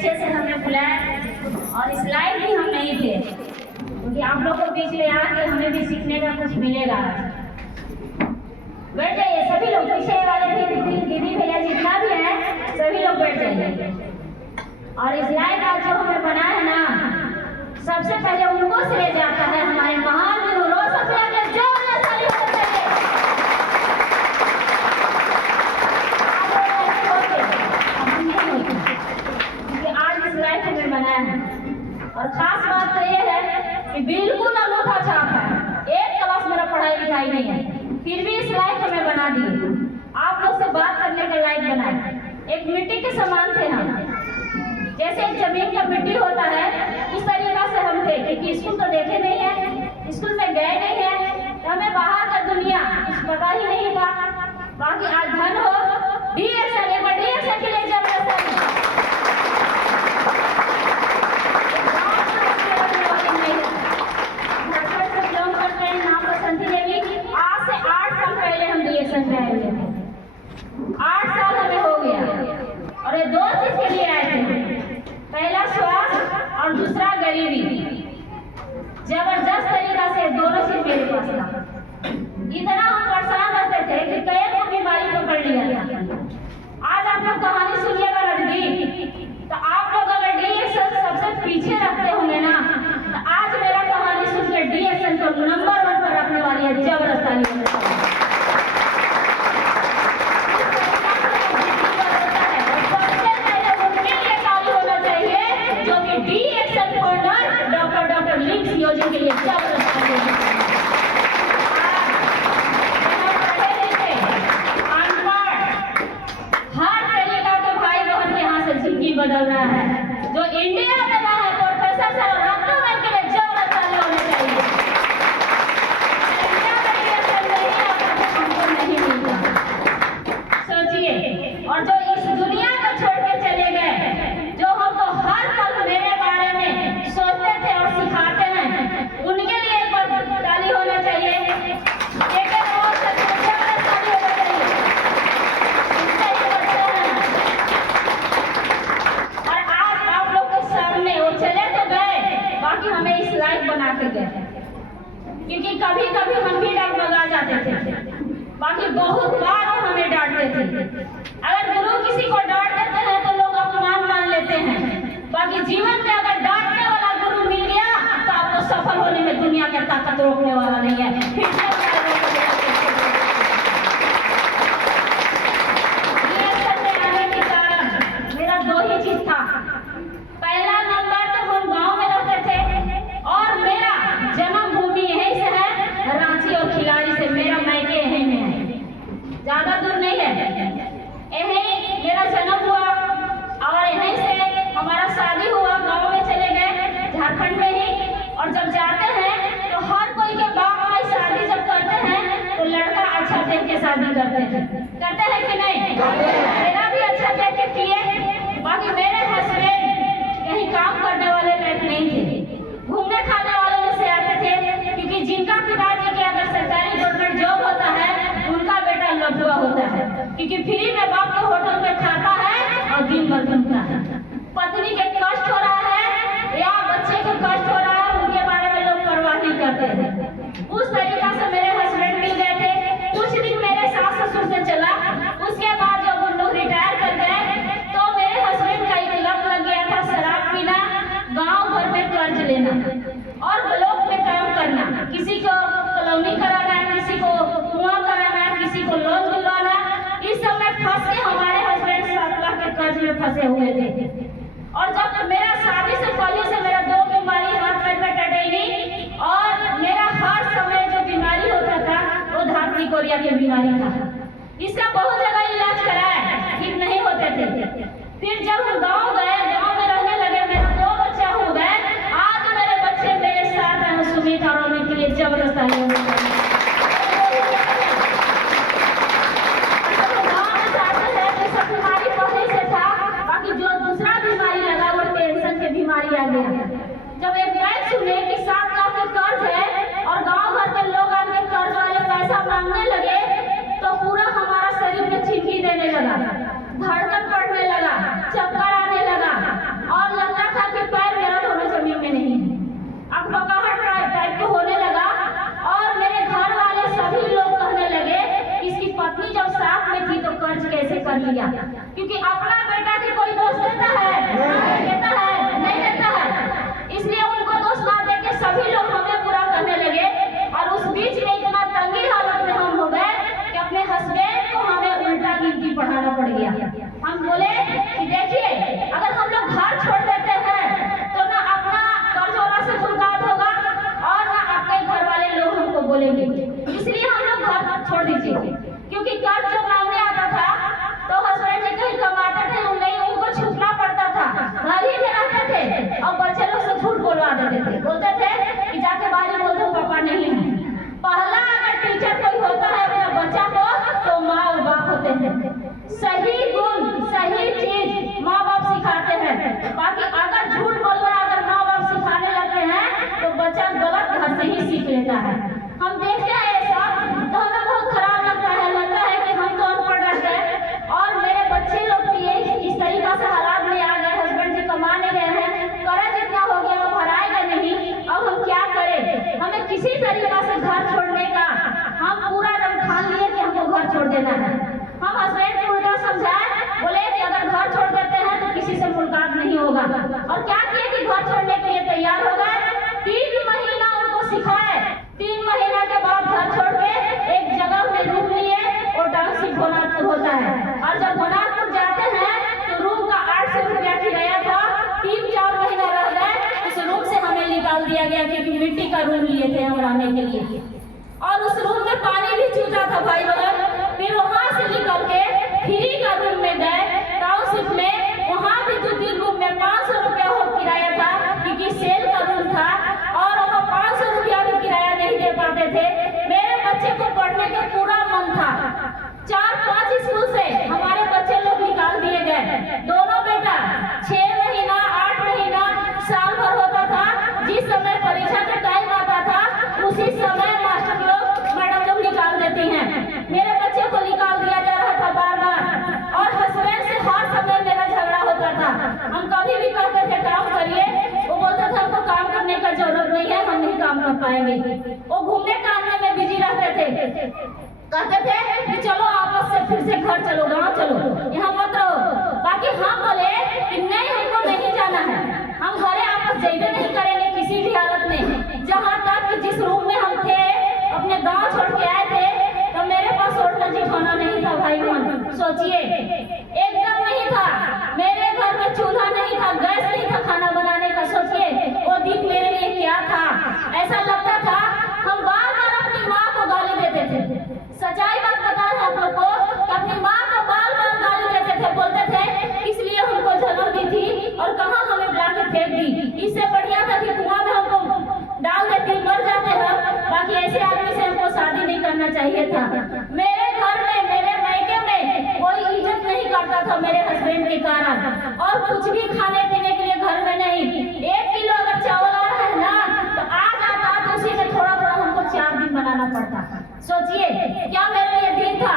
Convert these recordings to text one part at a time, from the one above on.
अच्छे से हमें बुलाया और इस लायक भी हम नहीं थे, क्योंकि आप लोग को बीच में आके हमें भी सीखने का कुछ मिलेगा। बैठ जाइए सभी लोग, पीछे वाले भी दीदी भैया जितना भी है सभी लोग बैठ जाइए। और इस लायक आज जो हमें बना है ना, सबसे पहले उनको श्रेय जाता है, हमारे महान गुरु रोशन भैया के जोरदार ताली होनी चाहिए। क्योंकि आज इस लायक हमें बनाया है। और खास बात तो ये है कि बिल्कुल अनूठा छाप है, एक क्लास मेरा पढ़ाई लिखाई नहीं है, फिर भी इस लायक हमें बना दिए, आप लोग से बात करने के लायक बनाए। एक मिट्टी के समान थे हम, जैसे एक जमीन का मिट्टी होता है उस तरीका से हम थे, क्योंकि स्कूल तो देखे नहीं है, स्कूल में गए नहीं है, तो हमें बाहर का दुनिया कुछ पता ही नहीं था। बाकी आज धन हो DSN, एक बार DSN के लिए जबरदस्त संती देवी। आज से 8 साल पहले हम DSN में आए हुए थे, 8 साल हमें हो गया। और ये 2 चीज के लिए आए थे, पहला स्वास्थ्य और दूसरा गरीबी। जबरदस्त तरीका से दोनों चीज मेरे पास था। इतना हम परेशान रहते थे कि कई को बीमारी पकड़ लिया था। आज आप लोग कहानी सुनिएगा नजदीक, तो आप लोग अगर DSN सबसे पीछे रखते होंगे ना, तो आज मेरा कहानी सुन के DSN को नंबर 1 पर रखने वाली है। जबरदस्त ताली। योजना के लिए जबरदस्त हर तरीका के भाई बहन के यहाँ से जिंदगी बदल रहा है। जो इंडिया में रहा है प्रोफेसर सर और रत्न के लिए जबरदस्त होने चाहिए। हमको नहीं मिलता, सोचिए। और जो इस दुनिया को छोड़ के चले गए, जो हमको हर पल मेरे बारे में सोचते थे और सिखाते हैं, उनके लिए एक बार ताली होना चाहिए। एक और ताली होना चाहिए। और आज आप लोग के सामने वो चले तो गए, बाकी हमें इस लायक बना के गए, क्योंकि कभी कभी हम भी डगमगा जाते थे, बाकी बहुत बार हमें डांटते थे। अगर गुरु किसी को डांट देते हैं तो लोग अपमान मान लेते हैं, बाकी जीवन में अगर डांटने वाला गुरु मिल गया तो आपको सफल होने में दुनिया की ताकत रोकने वाला नहीं है। फिर आने के कारण मेरा 2 ही चीज था। पहला नंबर तो हम गांव में रहते थे और मेरा जन्मभूमि यहीं से है, रांची और खिलाड़ी से मेरा मायके यहीं में है, ज्यादा दूर नहीं है। यहीं मेरा जन्म हुआ और यहीं से हमारा शादी हुआ। गांव में चले गए झारखंड में ही, और जब जाते हैं तो हर कोई के बाप माई शादी जब करते हैं तो लड़का अच्छा देख के शादी करते हैं कि नहीं? मेरा भी अच्छा देख के किए। बाकी मेरे हस्बैंड कहीं काम करने वाले लायक नहीं थे, घूमने खाने वालों में से आते थे, क्योंकि जिनका पिताजी के अगर सरकारी गवर्नमेंट जॉब होता है उनका बेटा लफुआ होता है, क्योंकि फ्री में बाप को होटल में खाता है और दिन भर घूमता है। पत्नी के कष्ट हो रहा है या बच्चे को कष्ट हो रहा है, उनके बारे में लोग परवाह नहीं करते हैं। उस तरीका से मेरे हस्बैंड मिल गए थे। कुछ दिन मेरे सास ससुर से चला, उसके बाद जब उन लोग रिटायर कर गए तो मेरे हस्बैंड का एक लत लग गया था शराब पीना, गाँव भर में कर्ज लेना और ब्लॉक में काम करना, किसी को कॉलोनी कराना, किसी को कुआं कराना, किसी को लोन दिलवाना। इस सब में फंस के हमारे हस्बैंड 7 लाख के कर्ज में फंसे हुए थे। और जब मेरा शादी से पहले से मेरा 2 बीमारी हाथ पैर में टटेगी, और मेरा हर समय जो बीमारी होता था वो धात्री कोरिया की बीमारी था। इसका बहुत जगह इलाज कराया, ठीक नहीं होते थे। फिर जब हम गाँव गए, गाँव में रहने लगे, मेरा 2 बच्चा हो गए। आज मेरे बच्चे मेरे साथ हैं सुमित और रोमित के लिए जबरदस्त है। जो दूसरा बीमारी लगा वो टेंशन की बीमारी आ गया। जब एक बात सुने कि 7 लाख के कर्ज है और गांव भर के लोग आके कर्ज वाले पैसा मांगने लगे, तो पूरा हमारा शरीर में चिंकी देने लगा, धड़कन बढ़ने लगा, चक्कर आने लगा है। हम देखते हैं ऐसा तो हमें बहुत खराब लगता है कि हम तो अनपढ़ रह गए और मेरे बच्चे लोग भी इस तरीका से हालात में आ गए। हस्बैंड जी कमाने गए हैं, कर्ज इतना हो गया, अब भराएगा नहीं, अब हम क्या करें। हमें किसी तरीका से घर छोड़ने का हम पूरा दम ठान लिए कि हमको घर छोड़ देना है। हम हस्बैंड को उल्टा समझाए, बोले कि अगर घर छोड़ देते हैं तो किसी से मुलाकात नहीं होगा। और क्या किए कि घर छोड़ने के लिए तैयार हो गए। 3 महीना उनको सिखाए, 3 महीना के बाद घर छोड़ के एक जगह में रूम लिए और टाउनशिप भोनाथपुर होता है। और जब भोनाथपुर जाते हैं तो रूम का 800 रुपया किराया था। 3-4 महीना रह गए, उस रूम से हमें निकाल दिया गया क्योंकि मिट्टी का रूम लिए थे हम रहने के लिए। और उस रूम में पानी भी चूता था भाई बहन। फिर वहां से निकल के फ्री का रूम में गए टाउनशिप में, वहां भी 2-3 रूम में 500 रुपया हो किराया था क्योंकि सेल का रूम था और वहाँ 500 रुपया भी किराया नहीं दे पाते थे। मेरे बच्चे को पढ़ने का पूरा मन था। 4-5 स्कूल से हमारे बच्चे लोग निकाल दिए गए। दोनों बेटा 6 महीना 8 महीना साल भर होता था, जिस समय परीक्षा का टाइम आता था उसी समय मास्टर लोग मैडम लोग निकाल देती हैं। मेरे बच्चे को निकाल दिया जा रहा था बार बार और हस्बैंड से हर समय मेरा झगड़ा होता था। हम कभी भी कहते थे काम करिए, वो बोलते थे हमको काम करने का जरूरत नहीं है, हम नहीं काम कर पाएंगे। वो घूमने टहलने में बिजी रहते थे, कहते थे कि चलो आपस से फिर से घर चलो, गाँव चलो, यहाँ मत रहो। बाकी हम बोले कि नहीं, हमको नहीं जाना है, हम घरे आपस जाइए नहीं करेंगे किसी भी हालत में। जहाँ तक कि जिस रूम में हम थे अपने गांव छोड़ के आए थे तो मेरे पास ओढ़ना जिठाना नहीं था भाई बहन। सोचिए, एकदम नहीं था। मेरे घर में चूल्हा नहीं था, गैस नहीं था खाना बनाने का। सोचिए वो दिन मेरे लिए क्या था। ऐसा लगता था हम बार बार अपनी माँ को गाली देते थे। सच्चाई बात बता रहे आप लोग को कि अपनी माँ को बार बार गाली देते थे, बोलते थे इसलिए हमको जन्म दी थी और कहाँ हमें बुला के फेंक दी। इससे बढ़िया था कि कुआं में हमको डाल देती, मर जाते हम। बाकी ऐसे आदमी से हमको शादी नहीं करना चाहिए था। मेरे घर में, मेरे मायके में कोई इज्जत नहीं करता था मेरे हस्बैंड के कारण। और कुछ भी खाने पीने के लिए घर में नहीं। 1 किलो अगर चावल आ रहा है ना तो आ जाता तो उसी में थोड़ा थोड़ा हमको 4 दिन बनाना पड़ता। सोचिए क्या मेरे लिए दिन था।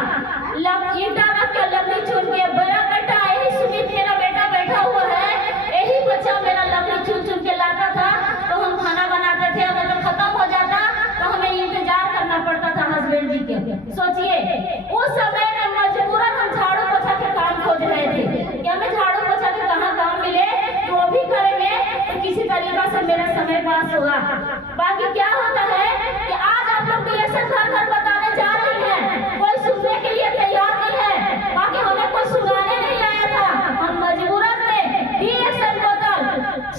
ईटा रख के लकड़ी चुन के, मेरा बेटा यही सुमित मेरा बेटा बैठा हुआ है, यही बच्चा मेरा लकड़ी चुन चुन के लाता था तो हम खाना बनाते थे। अगर तो खत्म हो जाता तो हमें इंतजार करना पड़ता था हस्बैंड जी के। सोचिए उस समय में मजबूरन हम झाड़ू पोछा के काम खोज रहे थे कि हमें झाड़ू पोछा के कहाँ काम मिले तो वो भी करेंगे तो किसी तरीका से मेरा समय पास होगा। बाकी क्या होता है कि आज आप लोग रिएक्शन घर घर बताने जा रही हैं, कोई सुनने के लिए तैयार नहीं है। बाकी हमें कोई सुनाने नहीं आया था। हम मजबूरन में रिएक्शन बोतल,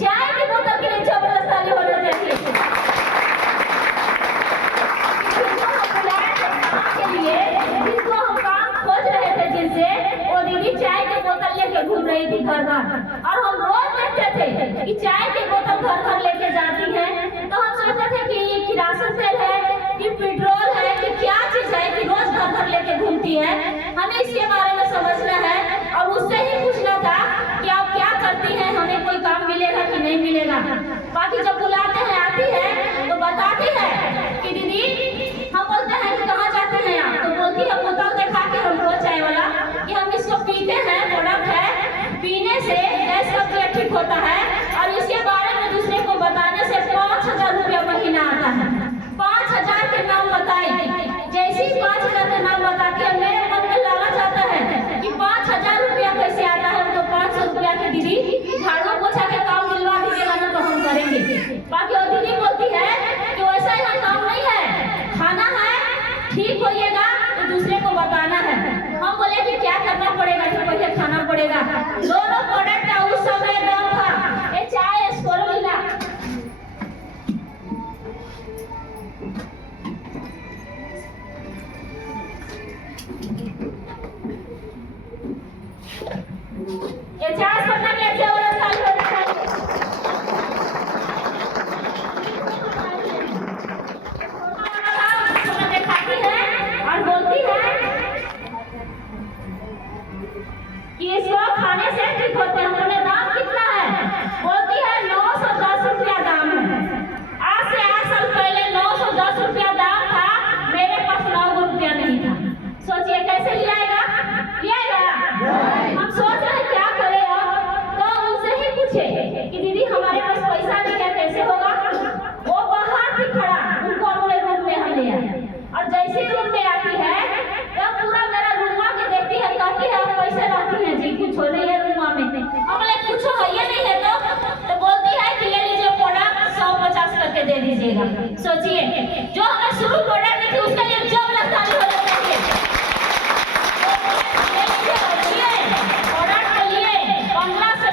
चाय की बोतल के लिए जबरदस्ती होना चाहिए के लिए जिनको हम काम खोज रहे थे, जिनसे वो दीदी चाय की बोतल लेके घूम रही थी घर घर। और हम रोज देखते थे कि चाय की बोतल घर घर लेके जाती है तो हम सोचते थे कि ये किरासन तेल है कि पेट्रोल है कि क्या चीज है कि रोज घर घर लेके घूमती है। हमें इसके बारे में समझना है और उससे ही पूछना था कि आप क्या करती हैं, हमें कोई काम मिलेगा कि नहीं मिलेगा। बाकी जब बुलाते हैं आती है तो बताती है कि दीदी, हम बोलते हैं कि कहाँ जाती हैं आप, तो बोलती है बोतल दिखा के हमको चाय वाला कि हम इसको पीते हैं, प्रोडक्ट है, पीने से गैस का पेट ठीक होता है और इसके बारे में दूसरे को बताने से 5000 रुपया महीना आता है। 5000 के नाम बताई, जैसे ही 5000 के नाम बताती है मेरे मन में लालच आता है कि 5000 रुपया कैसे आता है, तो 500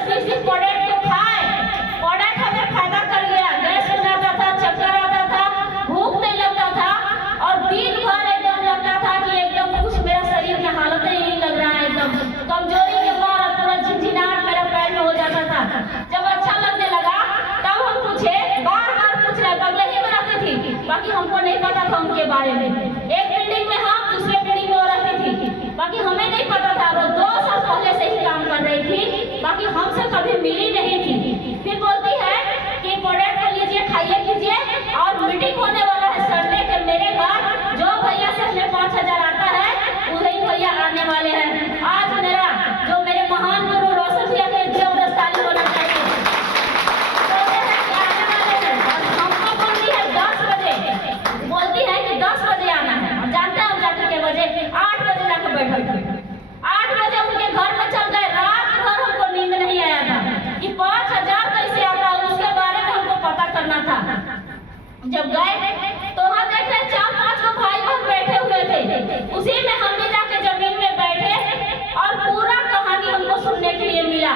20-20 प्रोडक्ट तो खाए, प्रोडक्ट हमें फायदा कर गया, गैस बनाता था, चक्कर आता था, भूख नहीं लगता था और दिन भर एकदम लगता था कि एकदम कुछ मेरा शरीर में हालत ही नहीं लग रहा है, एकदम कमजोरी के कारण पूरा झिनझिनाहट मेरा पैर में हो जाता था। जब अच्छा लगने लगा तब हम पूछे, बार-बार पूछ रहे, बगले ही में रहती थी, बाकी हमको नहीं पता था उनके बारे में। एक बिल्डिंग में हम, दूसरे बिल्डिंग में वो रहती थी, बाकी हमें नहीं पता था। वो 2 साल पहले से ही काम कर रही थी, बाकी हमसे कभी मिली नहीं थी। फिर बोलती है कि प्रोडक्ट को लीजिए, खाइए कीजिए, और मीटिंग होने वाला है संडे के मेरे घर, जो भैया से हमें 5000 आता है वही भैया आने वाले हैं। आज मेरा जो मेरे महान गुरु रोशन भैया के जबरदस्त ताली होना चाहिए, बोलते हैं कि आने वाले हैं और हमको बोलती है 10 बजे, बोलती है कि 10 बजे आना है। और जानते हैं हम जाते के बजे 8 बजे जाकर बैठे, 8 बजे उनके घर में चल गए। रात भर हमको नींद नहीं आया था कि 5000 कैसे आता है, उसके बारे में हमको पता करना था। जब गए तो वहाँ देख रहे 4-5 लोग भाई बहन बैठे हुए थे, उसी में हम भी जाके जमीन में बैठे और पूरा कहानी हमको सुनने के लिए मिला।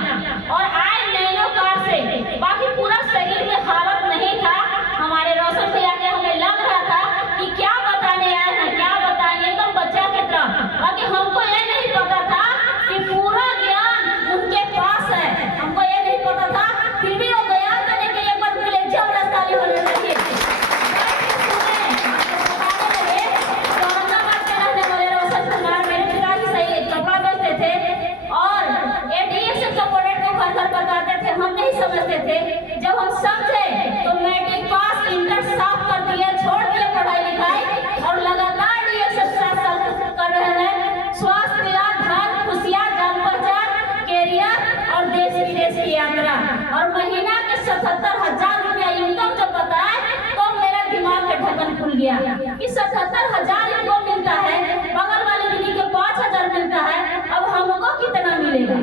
और आए नैनो कार से, बाकी पूरा शरीर में हालत नहीं था हमारे रोशन भैया के। हमें लग रहा था कि क्या बताने आए हैं, क्या बताएंगे, एकदम बच्चा की तरह। बाकी हमको ये नहीं पता था कि पूरा ज्ञान उनके पास है, हमको ये नहीं पता था। फिर भी वो बयान करने के लिए मत मिले, जबरदस्त ताली होनी चाहिए। हम नहीं समझते थे, जब हम समझे तो मैट्रिक पास, इंटर साफ कर दिए, छोड़ दिए पढ़ाई लिखाई और लगातार DSS 7 साल कर रहे हैं। स्वास्थ्य, विराट, धन, खुशियां, जान पहचान, कैरियर और देश विदेश की यात्रा। और महीना के 77,000 रुपया इनकम जब बताए तो मेरा दिमाग का ढक्कन खुल गया कि 77,000 इनको मिलता है, बगल वाली दीदी को 5,000 मिलता है, अब हमको कितना मिलेगा?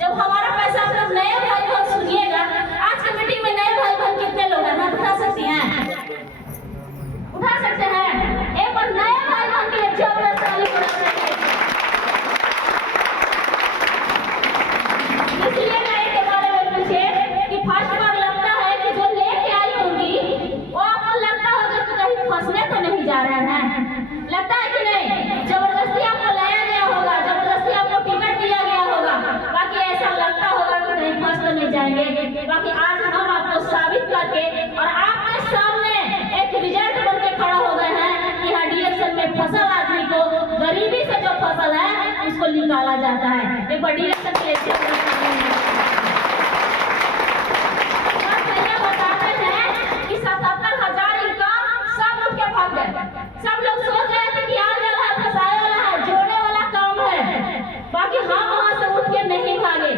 जब हमारा पैसा हम लोग नए भाई बहन, सुनिएगा आज की मीटिंग में नए भाई बहन कितने लोग हैं, हाथ उठा सकती हैं? उठा सकते हैं? एक बार नए भाई बहन के लिए जबरदस्त ताली होना चाहिए। इसलिए मैं इसके बारे में पूछे कि फर्स्ट बार लगता है कि जो लेके आई होंगी वो आपको लगता होगा कि कहीं फंसने तो नहीं जा रहे हैं, लगता है कि नहीं? जबरदस्ती आपको लाया गया होगा, जबरदस्ती आपको टिकट दिया गया होगा, बाकी ऐसा लगता होगा कि कहीं फंस तो नहीं जाएंगे। बाकी आज हम आपको साबित करके और आपके सामने एक रिजल्ट बन के खड़ा हो गए हैं कि हाँ, DSS में फसल आदमी को, गरीबी से जो फसल है उसको निकाला जाता है। एक बार DSS के बताते हैं कि 77,000 इनकम सब उठ के भाग गए। सब लोग सोच रहे थे कि आने वाला है, फंसाने वाला है, जोड़ने वाला काम है, बाकी हम वहाँ से उठ के नहीं भागे।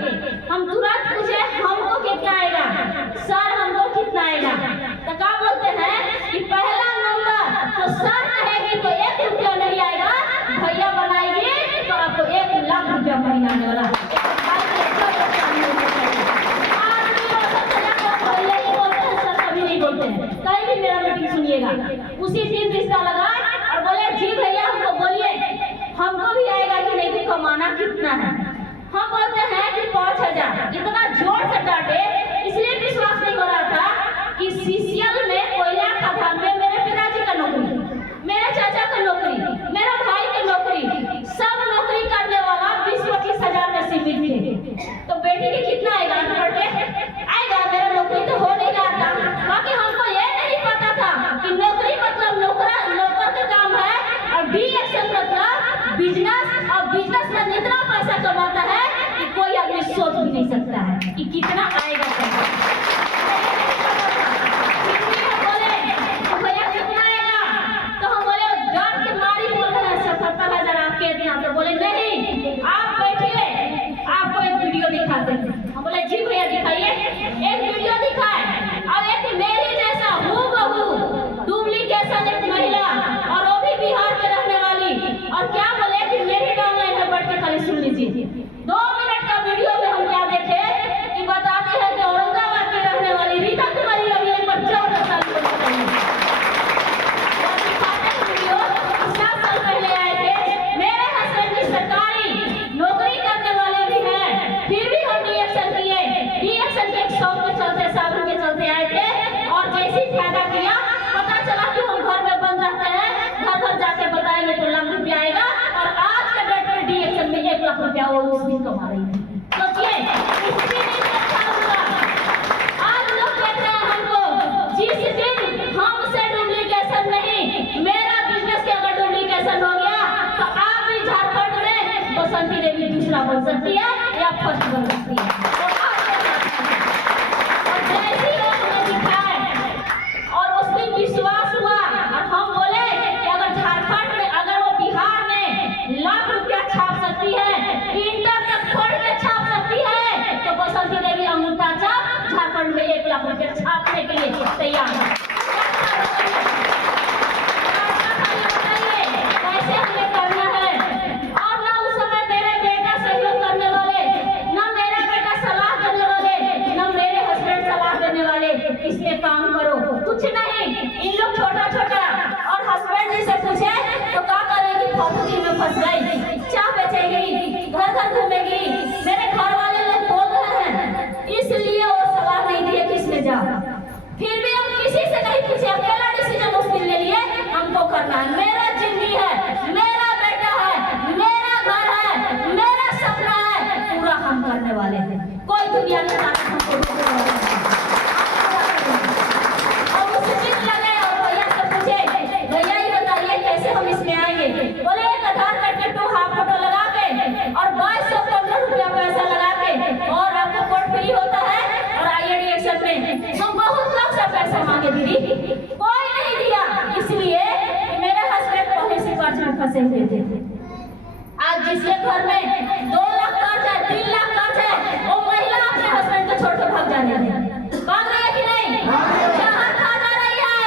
हम तुरंत पूछे हमको कितना आएगा सर, हमको कितना आएगा? तो क्या बोलते हैं कि पहला नंबर तो सर कहेगी तो 1 रुपया नहीं आएगा, भैया बनाएगी तो आपको 1 लाख रुपया महीना आने वाला। कहीं भी मेरा मीटिंग सुनिएगा, उसी दिन रिश्ता लगाए और बोले जी भैया हमको बोलिए हमको भी आएगा कि नहीं, तो कमाना कितना है? हम बोलते हैं कि 5,000। इतना जोर से डांटे, इसलिए विश्वास नहीं हो रहा था कि CCL में कोयला खदान में मेरे पिताजी का नौकरी, मेरे चाचा का नौकरी, मेरा भाई का नौकरी, सब नौकरी करने वाला 20-25 हजार में सीमित थे। तो बेटी के कितना आएगा? अनपढ़ के आएगा? मेरा नौकरी तो हो नहीं रहा था। बाकी हमको ये नहीं पता था कि नौकरी मतलब नौकर का काम है और DSS मतलब बिजनेस, और बिजनेस में इतना पैसा कमाता है कि कोई आदमी सोच भी नहीं सकता है कि कितना आएगा। बोले तो भैया कितना आएगा? तो हम बोले डर के मारी बोल रहे हैं 77,000 आपके यहाँ। तो बोले नहीं, आप बैठिए, आपको एक वीडियो दिखाते हैं। हम बोले जी भैया दिखाइए। एक वीडियो दिखाए और एक मेरी जैसा हूबहू डुप्लीकेशन एक महिला, और वो भी बिहार में रहने वाली, और क्या बोले कि मेरी ऑनलाइन है, बैठ के खाली सुन लीजिए। 2 मिनट का वीडियो में हम क्या देखे कि बता रुपया वो उस दिन कमा रही थी। सोचिए, इससे नहीं अच्छा हुआ। आज लोग कहते हैं हमको, जिस दिन हमसे डुप्लीकेशन नहीं, मेरा बिजनेस के अगर डुप्लीकेशन हो गया तो आप भी झारखंड में बसंती देवी दूसरा बन सकती है या फर्स्ट बन सकती है। और जैसे ही हमें दिखाए और उस दिन विश्वास हुआ और हम बोले कि अगर झारखंड में, अगर वो बिहार में लाख रुपया छाप सकती है, इंटर तक पढ़ के छाप सकती है, तो बसंती देवी अंगूठा छाप झारखंड में 1 लाख रुपया छापने के लिए तैयार है। कैसे हमें करना है? और ना उस समय मेरे बेटा सहयोग करने वाले, ना मेरा बेटा सलाह देने वाले, ना मेरे हस्बैंड सलाह देने वाले, इसमें काम करो, कुछ नहीं। इन लोग छोटा छोटा, और हस्बैंड जी से पूछे तो क्या करेगी? फौजी में फंस गई, चाय बेचेगी, घर घर घूमेगी। मेरे घर वाले लोग बोल रहे हैं, इसलिए वो सलाह नहीं दिए कि इसमें जाओ। फिर भी हम किसी से नहीं पूछे, अकेला डिसीजन उस दिन ले लिए, हमको करना है। मेरा जिंदगी है, मेरा बेटा है, मेरा घर है, मेरा सपना है, पूरा हम करने वाले हैं। कोई दुनिया के साथ हमको रोकने वाला नहीं। और उस दिन लगे और भैया से पूछे, भैया ये बताइए कैसे हम इसमें आएंगे? बोले एक आधार कार्ड के 2 हाफ फोटो लगा के और 2215 रुपया पैसा लगा के और आपको कोड फ्री होता है। और आईडी एक्शन में हम बहुत लोग से पैसा मांगे दीदी, कोई नहीं दिया, इसलिए मेरे हस्बैंड पहले से कर्ज में फंसे हुए थे। आज जिसके घर में 2 लाख कर्ज है, 3 लाख कर्ज है, वो महिला अपने हस्बैंड को छोड़ के भाग जा रही है। भाग रही है कि नहीं? जहाँ खा जा रही है,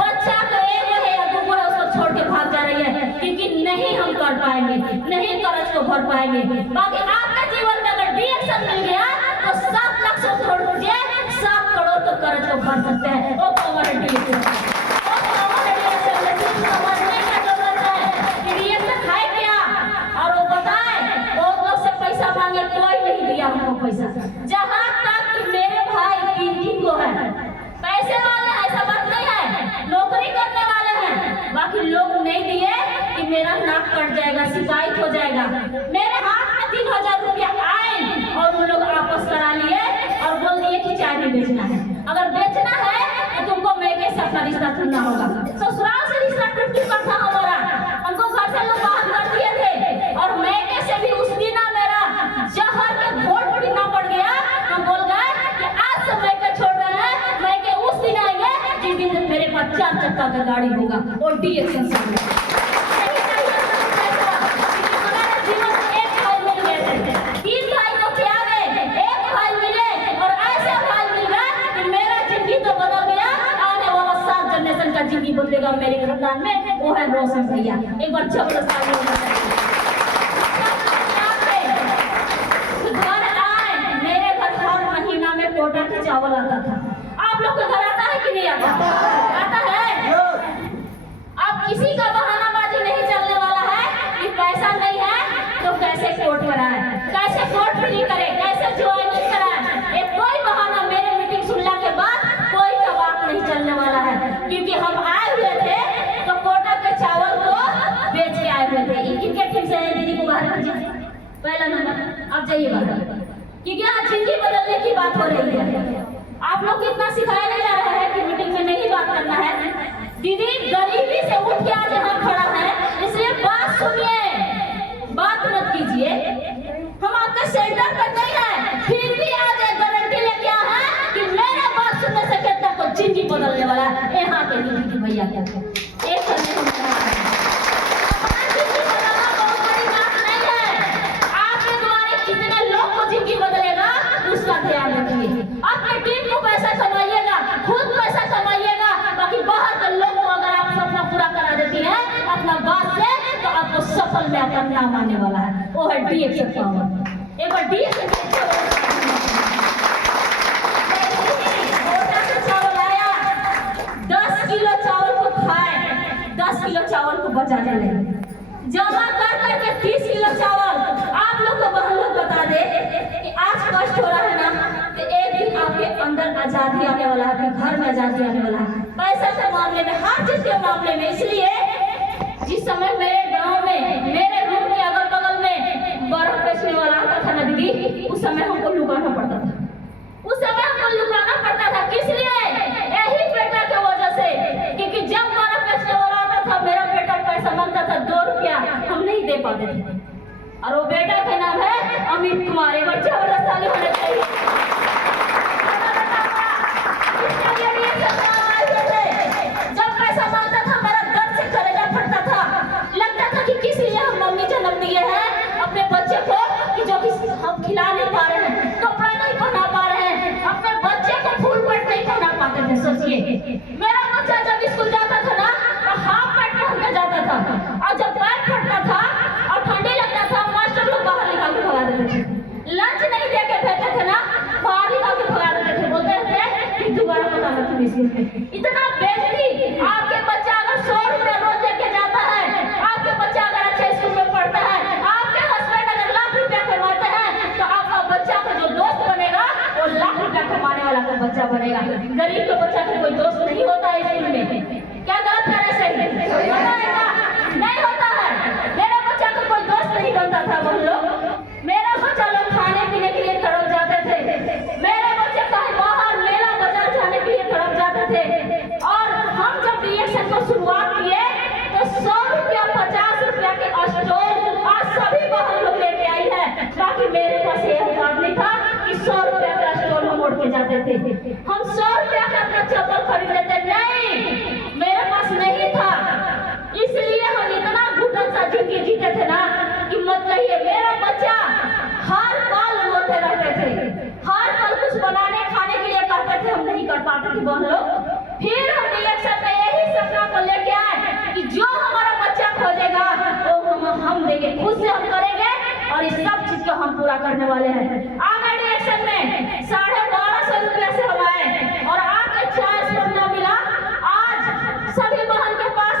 बच्चा को 1 है या 2 है, उसको छोड़ के भाग जा रही है, क्योंकि नहीं हम कर पाएंगे, नहीं कर्ज को भर पाएंगे। बाकी आपके जीवन में अगर डीएक्शन मिल गया तो 7 लाख से छोड़ दीजिए, 7 करोड़ तो कर्ज को भर सकते हैं। वो कवर डीएक्शन, वो कवर डीएक्शन में सिर्फ समझने का जरूरत है कि डीएक्शन है क्या, और वो बताए। बहुत लोग से पैसा मांगे, कोई नहीं दिया हमको पैसा। जहाँ तक मेरे भाई 3 को है, पैसे वाले, ऐसा बात नहीं है, नौकरी करने वाले हैं, बाकी लोग नहीं दिए कि मेरा नाक कट जाएगा, शिकायत हो जाएगा। मेरे हाथ में 3000 रुपया आए और उन लोग वापस करा लिए और बोल दिए कि चाय नहीं बेचना है। अगर बेचना है तो तुमको मैके से अपना रिश्ता चुनना होगा। ससुराल से रिश्ता टूट चुका था हमारा, हमको घर से लोग बाहर कर दिए थे, और मैके से भी उस दिन मेरा जहर के घोट पीना पड़ गया। हम बोल गए कि आज से मैके छोड़ रहे हैं, मैके उस दिन आएंगे जिस दिन मेरे पास 4 चक्का का गाड़ी होगा और डीएक्शन से। जिंदगी बदलेगा मेरे खानदान में, वो है रोशन भैया। एक बार जबरदस्त घर आए, मेरे घर हर महीना में कोटा का चावल आता था। आप लोग के घर आता है कि नहीं आता? आता है। अब किसी का बहानाबाजी नहीं चलने वाला है कि पैसा नहीं है तो कैसे कोर्ट कराए, कैसे कोर्ट फ्री करे, कैसे ज्वाइनिंग कराए। एक कोई बहाना मेरे मीटिंग सुनने के बाद कोई का बात नहीं चलने वाला है, क्योंकि हम आए हुए थे तो कोटा के चावल को बेच के आए हुए थे। इनके टीम से दीदी को बाहर कर दीजिए, पहला नंबर। अब जाइए बाहर, क्योंकि आज जिंदगी बदलने की बात हो रही है। आप लोग कितना सिखाया नहीं जा रहा है कि मीटिंग में नहीं बात करना है। दीदी गरीबी से उठ के आज यहाँ खड़ा है, इसलिए बात सुनिए, बात मत कीजिए। हम आपके सेंटर पर नहीं है, फिर भी आज एक गारंटी लेके आए हैं कि मेरा बात सुनने से कितना को जिंदगी बदलने वाला है। यहाँ के दीदी भैया को एक करने को अपना जिंदगी बदलना बहुत बड़ी बात नहीं है। आपके द्वारा कितने लोग को जिंदगी बदलेगा उसका ध्यान रखिए। अपने टीम को पैसा कमाइएगा, खुद पैसा कमाइएगा, बाकी बाहर के लोग को अगर आप सपना पूरा करा देती है अपना बात से, तो आपको सफल में अपना नाम आने वाला है। वो है डीएक्शन पावर। एक बार डीएक्शन चावल आया, 10 किलो चावल को खाए, 10 किलो चावल को बचाने लगे, जमा कर करके 30 किलो चावल। आप लोग को बहन लोग बता दे कि आज कष्ट हो रहा है ना, तो एक दिन आपके अंदर आजादी आने वाला है, आपके घर में आजादी आने वाला है, पैसा के मामले में, हर चीज के मामले में। इसलिए जिस समय मेरे गांव में, मेरे रूम के अगल बगल में बर्फ दे पाते थे। और वो बेटा का नाम है अमित कुमार, एक बार जबरदस्त ताली होनी चाहिए। जब पैसा मांगता था मेरा दर्द से कलेजा फटता था, लगता था कि किस लिए हम मम्मी जन्म दिए हैं अपने बच्चे को, कि जो कि हम खिला नहीं पा रहे हैं, कपड़ा नहीं पहना पा रहे हैं, अपने बच्चे को फुल पैंट नहीं पहना पाते थे। सोचिए मेरा बच्चा जब स्कूल जाता था ना तो हाफ पैंट पहन के जाता था, और जब पैर फटता था और ठंडी लगता था मास्टर लोग बाहर निकाल के भगा देते थे। लंच नहीं दे के भेजते थे ना, बाहर निकाल के भगा देते थे, बोलते थे कि दोबारा पता ना तुम स्कूल में। इतना बेइज्जती। आपके बच्चा अगर 100 रुपया रोज लेके जाता है, आपके बच्चा अगर अच्छे स्कूल में पढ़ता है, आपके हस्बैंड अगर लाख रुपया कमाते हैं, तो आपका बच्चा का जो दोस्त बनेगा वो लाख रुपया कमाने वाला का बच्चा बनेगा। गरीब के बच्चा का कोई दोस्त नहीं होता है स्कूल में। क्या गलत करे सही नहीं होता है। मेरे बच्चा का कोई दोस्त नहीं बनता था। हम लोग, मेरा बच्चा लोग खाने पीने के लिए तड़प जाते थे, मेरे बच्चे कहीं बाहर मेला बाजार जाने के लिए तड़प जाते थे। और हम जब रिएक्शन को शुरुआत किए तो 100 रुपया 50 रुपया के स्टोल आज सभी बहन लोग लेके आई है, बाकी मेरे पास ये हिसाब नहीं था कि 100 रुपया का स्टोल हम मोड़ के जाते थे। हम 100 रुपया का अपना चप्पल खरीद लेते, नहीं मेरे पास नहीं था। इसलिए हम इतना घुटन सा जीते थे ना कि मत कहिए। मेरा बच्चा हर पल रोते रहते थे, हर पल कुछ बनाने खाने के लिए कहते थे, हम नहीं कर पाते थे बहन लोग। फिर हम इलेक्शन में यही सपना को लेके आए कि जो हमारा बच्चा खोजेगा वो हम देंगे, खुद से हम करेंगे और इस सब चीज को हम पूरा करने वाले हैं। आगे इलेक्शन में 1250 रुपया से हम आए और आके चॉइस पर न मिला। आज सभी बहन के पास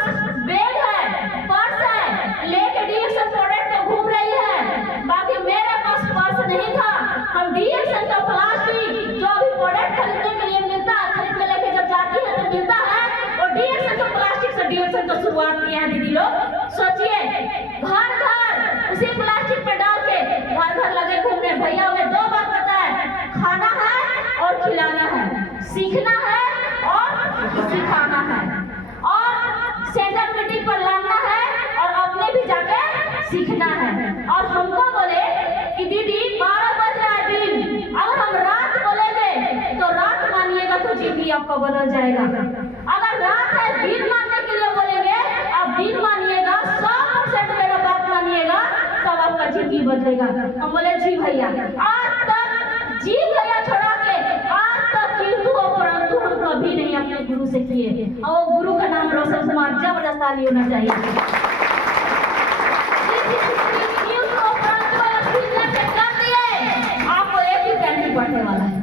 बैग है, पर्स है, लेके डीएक्शन प्रोडक्ट पे घूम रही है, बाकी मेरे पास पर्स नहीं था। हम डीएक्शन का प्लास्टिक जो अभी प्रोडक्ट खरीदने के लिए मिलता है, खरीद के लेके जब जाती है तो मिलता है, और डीएक्शन का प्लास्टिक से डीएक्शन का शुरुआत किया है दीदी लोग। सोचिए घर घर उसी प्लास्टिक पे डाल के घर घर लगे घूमने। भैया हमें 2 बात पता है, खाना है और खिलाना है, सीखना है और सिखाना है, और सेंटर मीटिंग पर लाना है और अपने भी जाके सीखना है। और हमको बोले कि दीदी 12 बज रहा है दिन, अगर हम रात बोलेंगे तो रात मानिएगा तो जिंदगी आपका बदल जाएगा। अगर रात है दिन मानने के लिए बोलेंगे, आप दिन मानिएगा, 100% मेरा बात मानिएगा, तब आपका जिंदगी बदलेगा। हम बोले जी भैया। आज तक जी भैया छोड़ा के आज तक किंतु परंतु हम कभी नहीं अपने गुरु से किए, और गुरु का नाम रोशन कुमार, जबरदस्त ताली होना चाहिए। आपको एक ही पेन नहीं पढ़ने वाला है,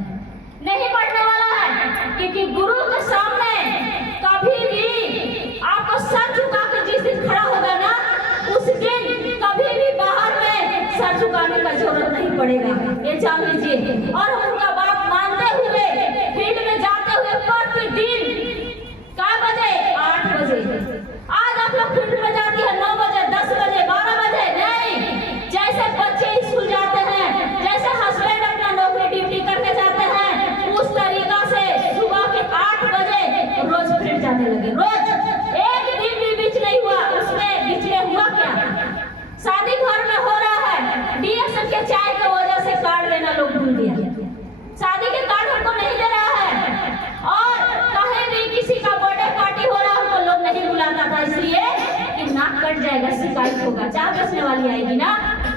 नहीं पढ़ने वाला है, क्योंकि गुरु के सामने कभी भी आपको सर झुका के जिस दिन खड़ा होगा ना, उस दिन कभी भी बाहर में सर झुकाने का जरूरत नहीं पड़ेगा, ये जान लीजिए। और हम उनका बात मानते हुए फील्ड में जाते हुए प्रतिदिन क्या बजे 8 बजे, आज आप लोग फील्ड में जाती है 9 बजे 10 बजे 12 बजे, नहीं, जैसे बच्चे स्कूल जाते हैं, जैसे हस्बैंड अपना नौकरी ड्यूटी करके जाते हैं, उस तरीका से सुबह के 8 बजे रोज फील्ड जाने लगे। रोज एक दिन भी बीच नहीं हुआ। उसमें बीच में हुआ क्या, शादी घर में हो रहा है, डीएक्शन के चाय की वजह से कार्ड लेना लोग भूल गया, शादी के कार्ड हमको नहीं दे रहा है, और कहीं भी किसी का बर्थडे पार्टी हो रहा है हमको लोग नहीं बुलाता था, इसलिए कि नाक कट जाएगा, शिकायत होगा, चाय बेचने वाली आएगी ना,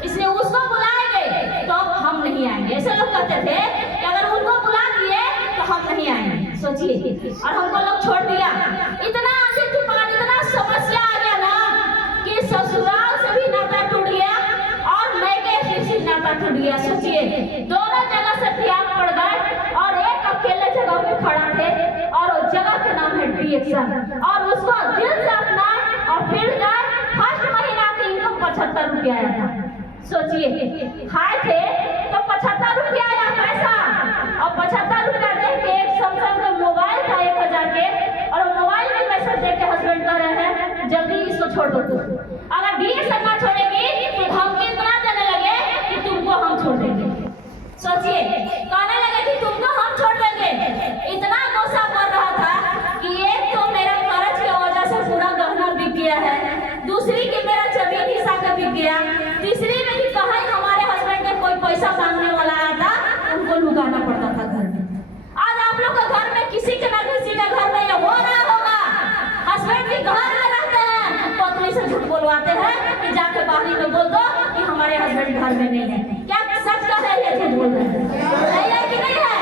इसलिए उसको बुलाएंगे तो हम नहीं आएंगे। ऐसे लोग कहते थे कि अगर उनको बुला दिए तो हम नहीं आएंगे। सोचिए, और हमको लोग छोड़ दिया। इतना अधिक तूफान, इतना समस्या आ गया ना कि ससुराल से भी नाता टूट गया और मैके से नाता टूट गया। सोचिए, दोनों जगह से त्याग पड़ गए और एक अकेले जगह पे खड़ा थे, और उस जगह का नाम है डीएक्शन, और उसको दिल से अपनाए और फिर गए। फर्स्ट महीना की इनकम 75 रुपया आया था। सोचिए, खाए थे तो 75 रुपया आया पैसा, और 75 रुपया दे के एक सैमसंग का मोबाइल था 1000 के, और मोबाइल में मैसेज दे के हस्बैंड कह रहे हैं जल्दी इसको छोड़ दो। अगर डीएक्शन ना छोड़ेगी तो धमकी इतना देने लगे कि तुमको हम छोड़ देंगे। सोचिए, कहने लगे कि तुमको हम छोड़ देंगे। इतना गुस्सा पड़ रहा था कि एक तो मेरा कर्ज की वजह से पूरा गहना बिक गया है, दूसरी कि मेरा जमीन हिस्सा का बिक गया, रहना पड़ता था घर में। आज आप लोग के घर में किसी के ना किसी के घर में ये हो रहा होगा, हस्बैंड भी घर में रहते हैं, पत्नी से झूठ बोलवाते हैं कि जाके बाहरी में बोल दो कि हमारे हस्बैंड घर में नहीं है। क्या सच का है ये झूठ बोल रहे हैं कि नहीं है?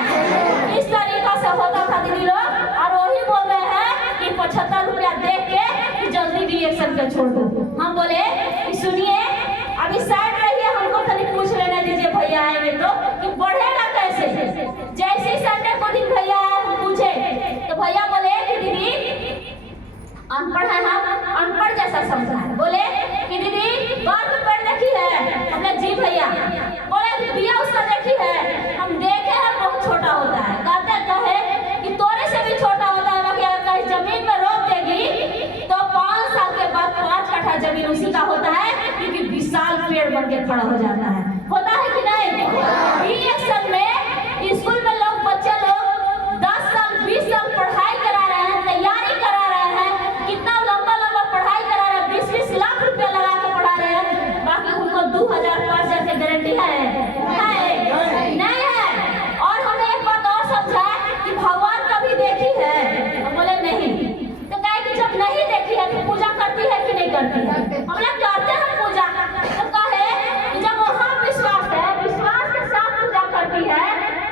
इस तरीका से होता था दीदी लोग, और वही बोल रहे हैं कि 75 रुपया देख के कि जल्दी रिएक्शन के छोड़ दो। हम बोले कि सुनिए अभी साइड रहिए, हमको तनी पूछ लेने दीजिए भैया आएंगे तो कि बढ़ेगा कैसे। जैसे संडे को दिन भैया हम पूछे तो भैया बोले कि दीदी अनपढ़ है, हम अनपढ़ जैसा समझा है। बोले कि दीदी बाल में पढ़ देखी है? हमने जी भैया। बोले दिया उसका देखी है? हम देखे हैं बहुत छोटा होता है। कहते कहे कि तोरे से भी छोटा होता है, बाकी अगर कहीं जमीन में रोक देगी तो 5 साल के बाद 5 कट्ठा जमीन उसी का होता है, क्योंकि विशाल पेड़ बन के खड़ा हो जाता है। होता है कि नहीं? रिएक्शन में स्कूल में लोग बच्चे लोग 10 साल 20 साल पढ़ाई करा रहे हैं, तैयारी करा रहे हैं, कितना लंबा लंबा पढ़ाई करा रहे हैं, 20-20 लाख रुपया लगा के पढ़ा रहे हैं, बाकी उनको 2000-5000 की गारंटी है नहीं है। और हमें एक बात और समझा कि भगवान कभी देखी है? हम बोले नहीं। तो कहे कि जब नहीं देखी है तो पूजा करती है कि नहीं करती है? हम लोग करते हैं पूजा। तो कहे कि जब वहाँ विश्वास है, विश्वास के साथ पूजा करती है,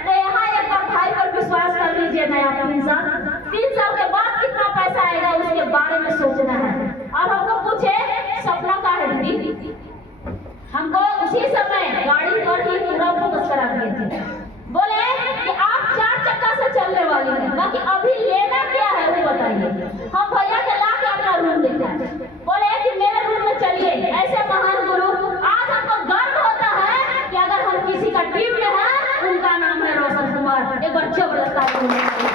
तो यहाँ एक बार भाई पर विश्वास कर लीजिए नया 3 साल के बाद कितना पैसा आएगा उसके बारे में सोचना है। और हमको पूछे सपना का है दीदी, हमको उसी समय गाड़ी पर ही पूरा फोकस करा दिए थे। बोले कि आप 4 चक्का से चलने वाली हैं, बाकी अभी लेना क्या है वो बताइए। हम भैया के ला के अपना रूम देखा। बोले कि मेरे रूम में चलिए। ऐसे महान गुरु, आज हमको गर्व होता है कि अगर हम किसी का टीम में हैं, उनका नाम है रोशन कुमार। एक बार जबरदस्त ताली बजाइए।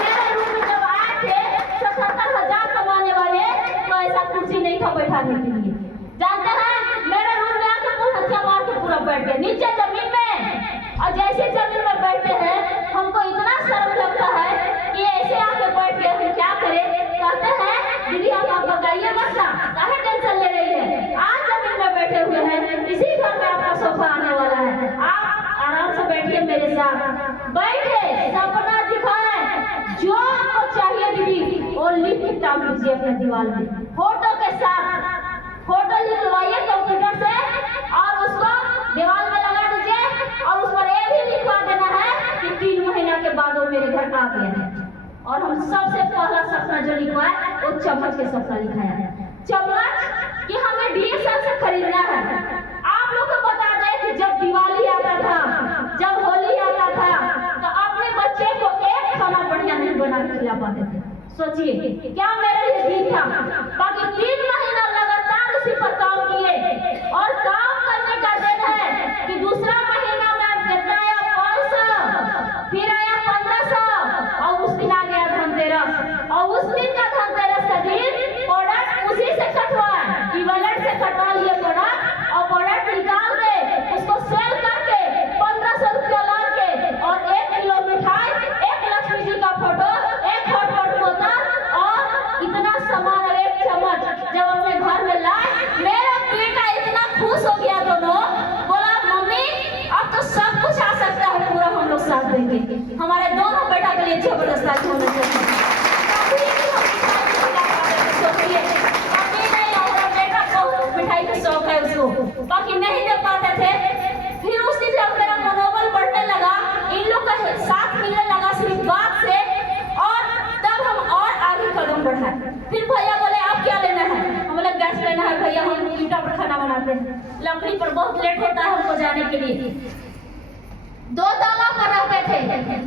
मेरे रूम में जब आए थे 77,000 कमाने वाले, तो ऐसा कुर्सी नहीं था बैठाने के लिए। जानते हैं मेरे रूम में आके पूरा हथिया मार के पूरा बैठ गए नीचे जमीन में। और जैसे जमीन में बैठते हैं हमको इतना शर्म लगता है कि ऐसे आके बैठ गए, हम क्या करें। कहते हैं दीदी आप बताइए मत ना, काहे टेंशन ले रही है, आज जमीन में बैठे हुए हैं, इसी घर में आपका सोफा आने वाला है, आप आराम से बैठिए मेरे साथ। बैठे सपना दिखाए जो आपको चाहिए दीदी वो लिख के टांग दीजिए अपने दीवार में, फोटो के साथ। फोटो लिखवाइए कंप्यूटर से और उसको दीवार में लगा दीजिए, और उस पर ये भी लिखवा देना है कि 3 महीना के बाद वो मेरे घर आ गया है। और हम सबसे पहला सपना जो लिखवाए वो चम्मच के सपना लिखाया है। चम्मच कि हमें डीएसएल से खरीदना है। आप लोग को बता दें कि जब दिवाली आता था, जब होली आता था, तो अपने बच्चे को एक खाना बढ़िया नहीं बना के खिला पाते थे। सोचिए क्या मेरे लिए दिन था। बाकी 3 महीना लगातार उसी पर काम किए, और काम करने का दिन है कि दूसरा महीना में कितना आया 500, फिर आया 1500, और उस दिन आ गया धनतेरस। और उस दिन का धनतेरस का दिन प्रोडक्ट उसी से कटवाए कि वॉलेट से कटवा लिए प्रोडक्ट, और प्रोडक्ट निकाल के उसको सेल करके 1500 रुपया ला के, और 1 किलो मिठाई, 1 लक्ष्मी जी का फोटो, 1 हॉटपॉट बोतल, और इतना सामान, 1 चम्मच जब अपने घर में लाए, मेरा बेटा इतना खुश हो गया। दोनों बोला मम्मी अब तो सब कुछ आ सकता है, पूरा हम लोग साथ देंगे। हमारे दोनों बेटा के लिए जबरदस्त आज होने चाहिए। मिठाई का शौक है उसको, बाकी नहीं दे पाते थे। फिर उस दिन जब मेरा मनोबल बढ़ने लगा, इन लोग का साथ मिलने लगा सिर्फ बात से, और तब हम और आगे कदम बढ़ाए। फिर भैया बोले आप क्या लेना है? हम बोले गैस लेना है भैया, हम ईंटा पर खाना बनाते हैं, लकड़ी पर बहुत लेट होता है हमको जाने के लिए। 2 ताला पर रहते थे,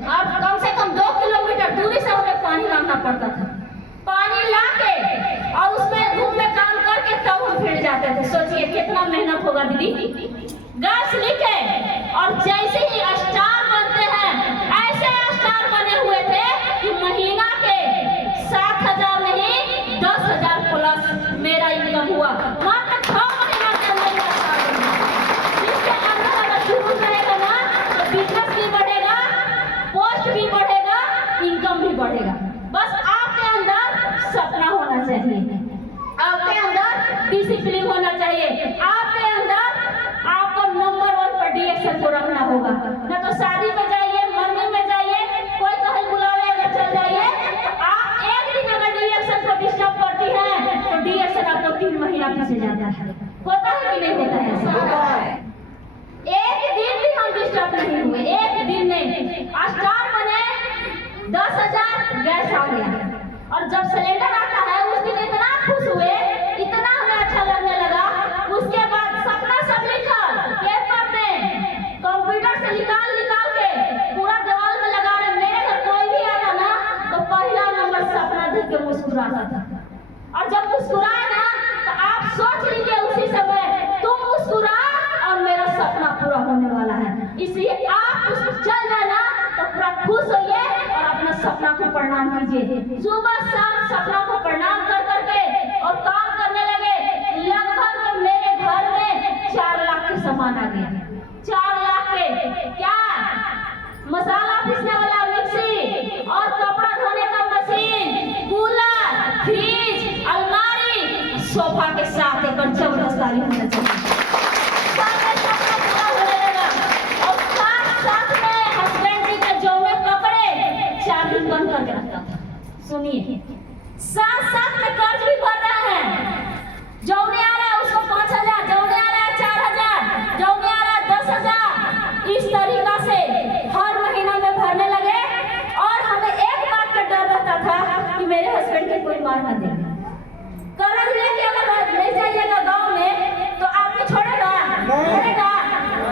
और कम से कम 2 किलोमीटर दूरी से हमें पानी लाना पड़ता था। पानी ला के और उसमें धूप में काम करके तब हम फिर जाते थे। सोचिए कितना मेहनत होगा दीदी। गैस लिखे, और जैसे ही स्टार बनते हैं, ऐसे स्टार बने हुए थे कि महीना के 7,000 नहीं 10,000 प्लस मेरा इनकम हुआ मात्र 6 महीना के अंदर। इसके अंदर अगर शुरू रहेगा ना तो बिजनेस भी बढ़ेगा, पोस्ट भी बढ़ेगा, इनकम भी बढ़ेगा। बस आपके अंदर सपना होना चाहिए, आपके अंदर डिसिप्लिन होना चाहिए, आपके अंदर आपको नंबर 1 पर डीएक्शन को रखना होगा। और जब सिलेंडर आता है उस दिन इतना खुश हुए, इतना हमें अच्छा लगने लगा। उसके बाद सपना सब लिखल पेपर में कंप्यूटर से निकाल के पूरा दीवार में लगा रहे। मेरे घर कोई भी आता ना तो पहला नंबर सपना देख के मुस्कुराता था। और जब मुस्कुराए ना तो आप सोच लीजिए उसी समय तुम मुस्कुरा और मेरा सपना पूरा होने वाला है। इसलिए आप चल जाए ना तो पूरा खुश होइए और अपने सपना को प्रणाम कीजिए। सुबह शाम सपना को प्रणाम कर करके और काम करने लगे। लगभग मेरे घर में 4 लाख के सामान आ गया। 4 लाख के क्या, मसाला पीसने वाला मिक्सी और कपड़ा धोने का मशीन, कूलर, फ्रिज, अलमारी, सोफा के साथ एक जबरदस्त ताली होना चाहिए। बंद करके रखता था। सुनिए, साथ में कर्ज भी भर रहे हैं। जौने आ रहा है उसको 5,000, जौने आ रहा है 4,000, जौने आ रहा है 10,000, इस तरीका से हर महीना में भरने लगे। और हमें एक बात का डर रहता था कि मेरे हस्बैंड के कोई मार न दे। कर्ज लेके अगर ले जाइएगा गाँव में तो आपको छोड़ेगा?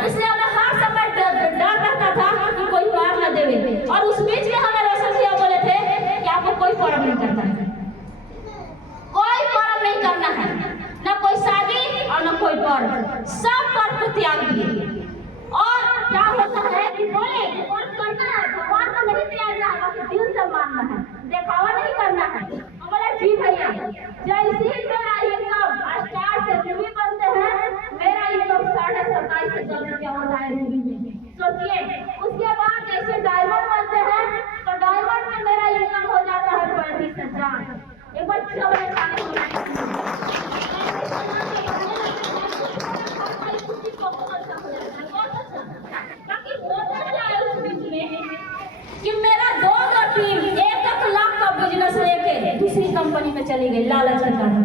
इसलिए हमें हर समय डर रहता था कि कोई मार न देवे। और उस बीच में हमें बोले थे कि आपको कोई पर्व नहीं करता है, कोई पर्व नहीं करना है, ना कोई शादी और ना कोई पर्व, सब पर्व को त्याग दिए। और क्या होता है कि बोले पर्व करना है, भगवान को नहीं त्यागना है, बस दिल से मानना है, दिखावा नहीं करना है। बोले जी भैया, जैसे मेरा इनकम स्टार से रूबी बनते हैं, मेरा इनकम 27,500 रुपया होता है रूबी में। सोचिए, उसके बाद जैसे डायमंड बनते हैं तो डायमंड में मेरा इनकम हो जाता है 35,000। एक बार कि मेरा 2 टीम 1 लाख का बिजनेस लेके दूसरी कंपनी में चली गई लालच के कारण।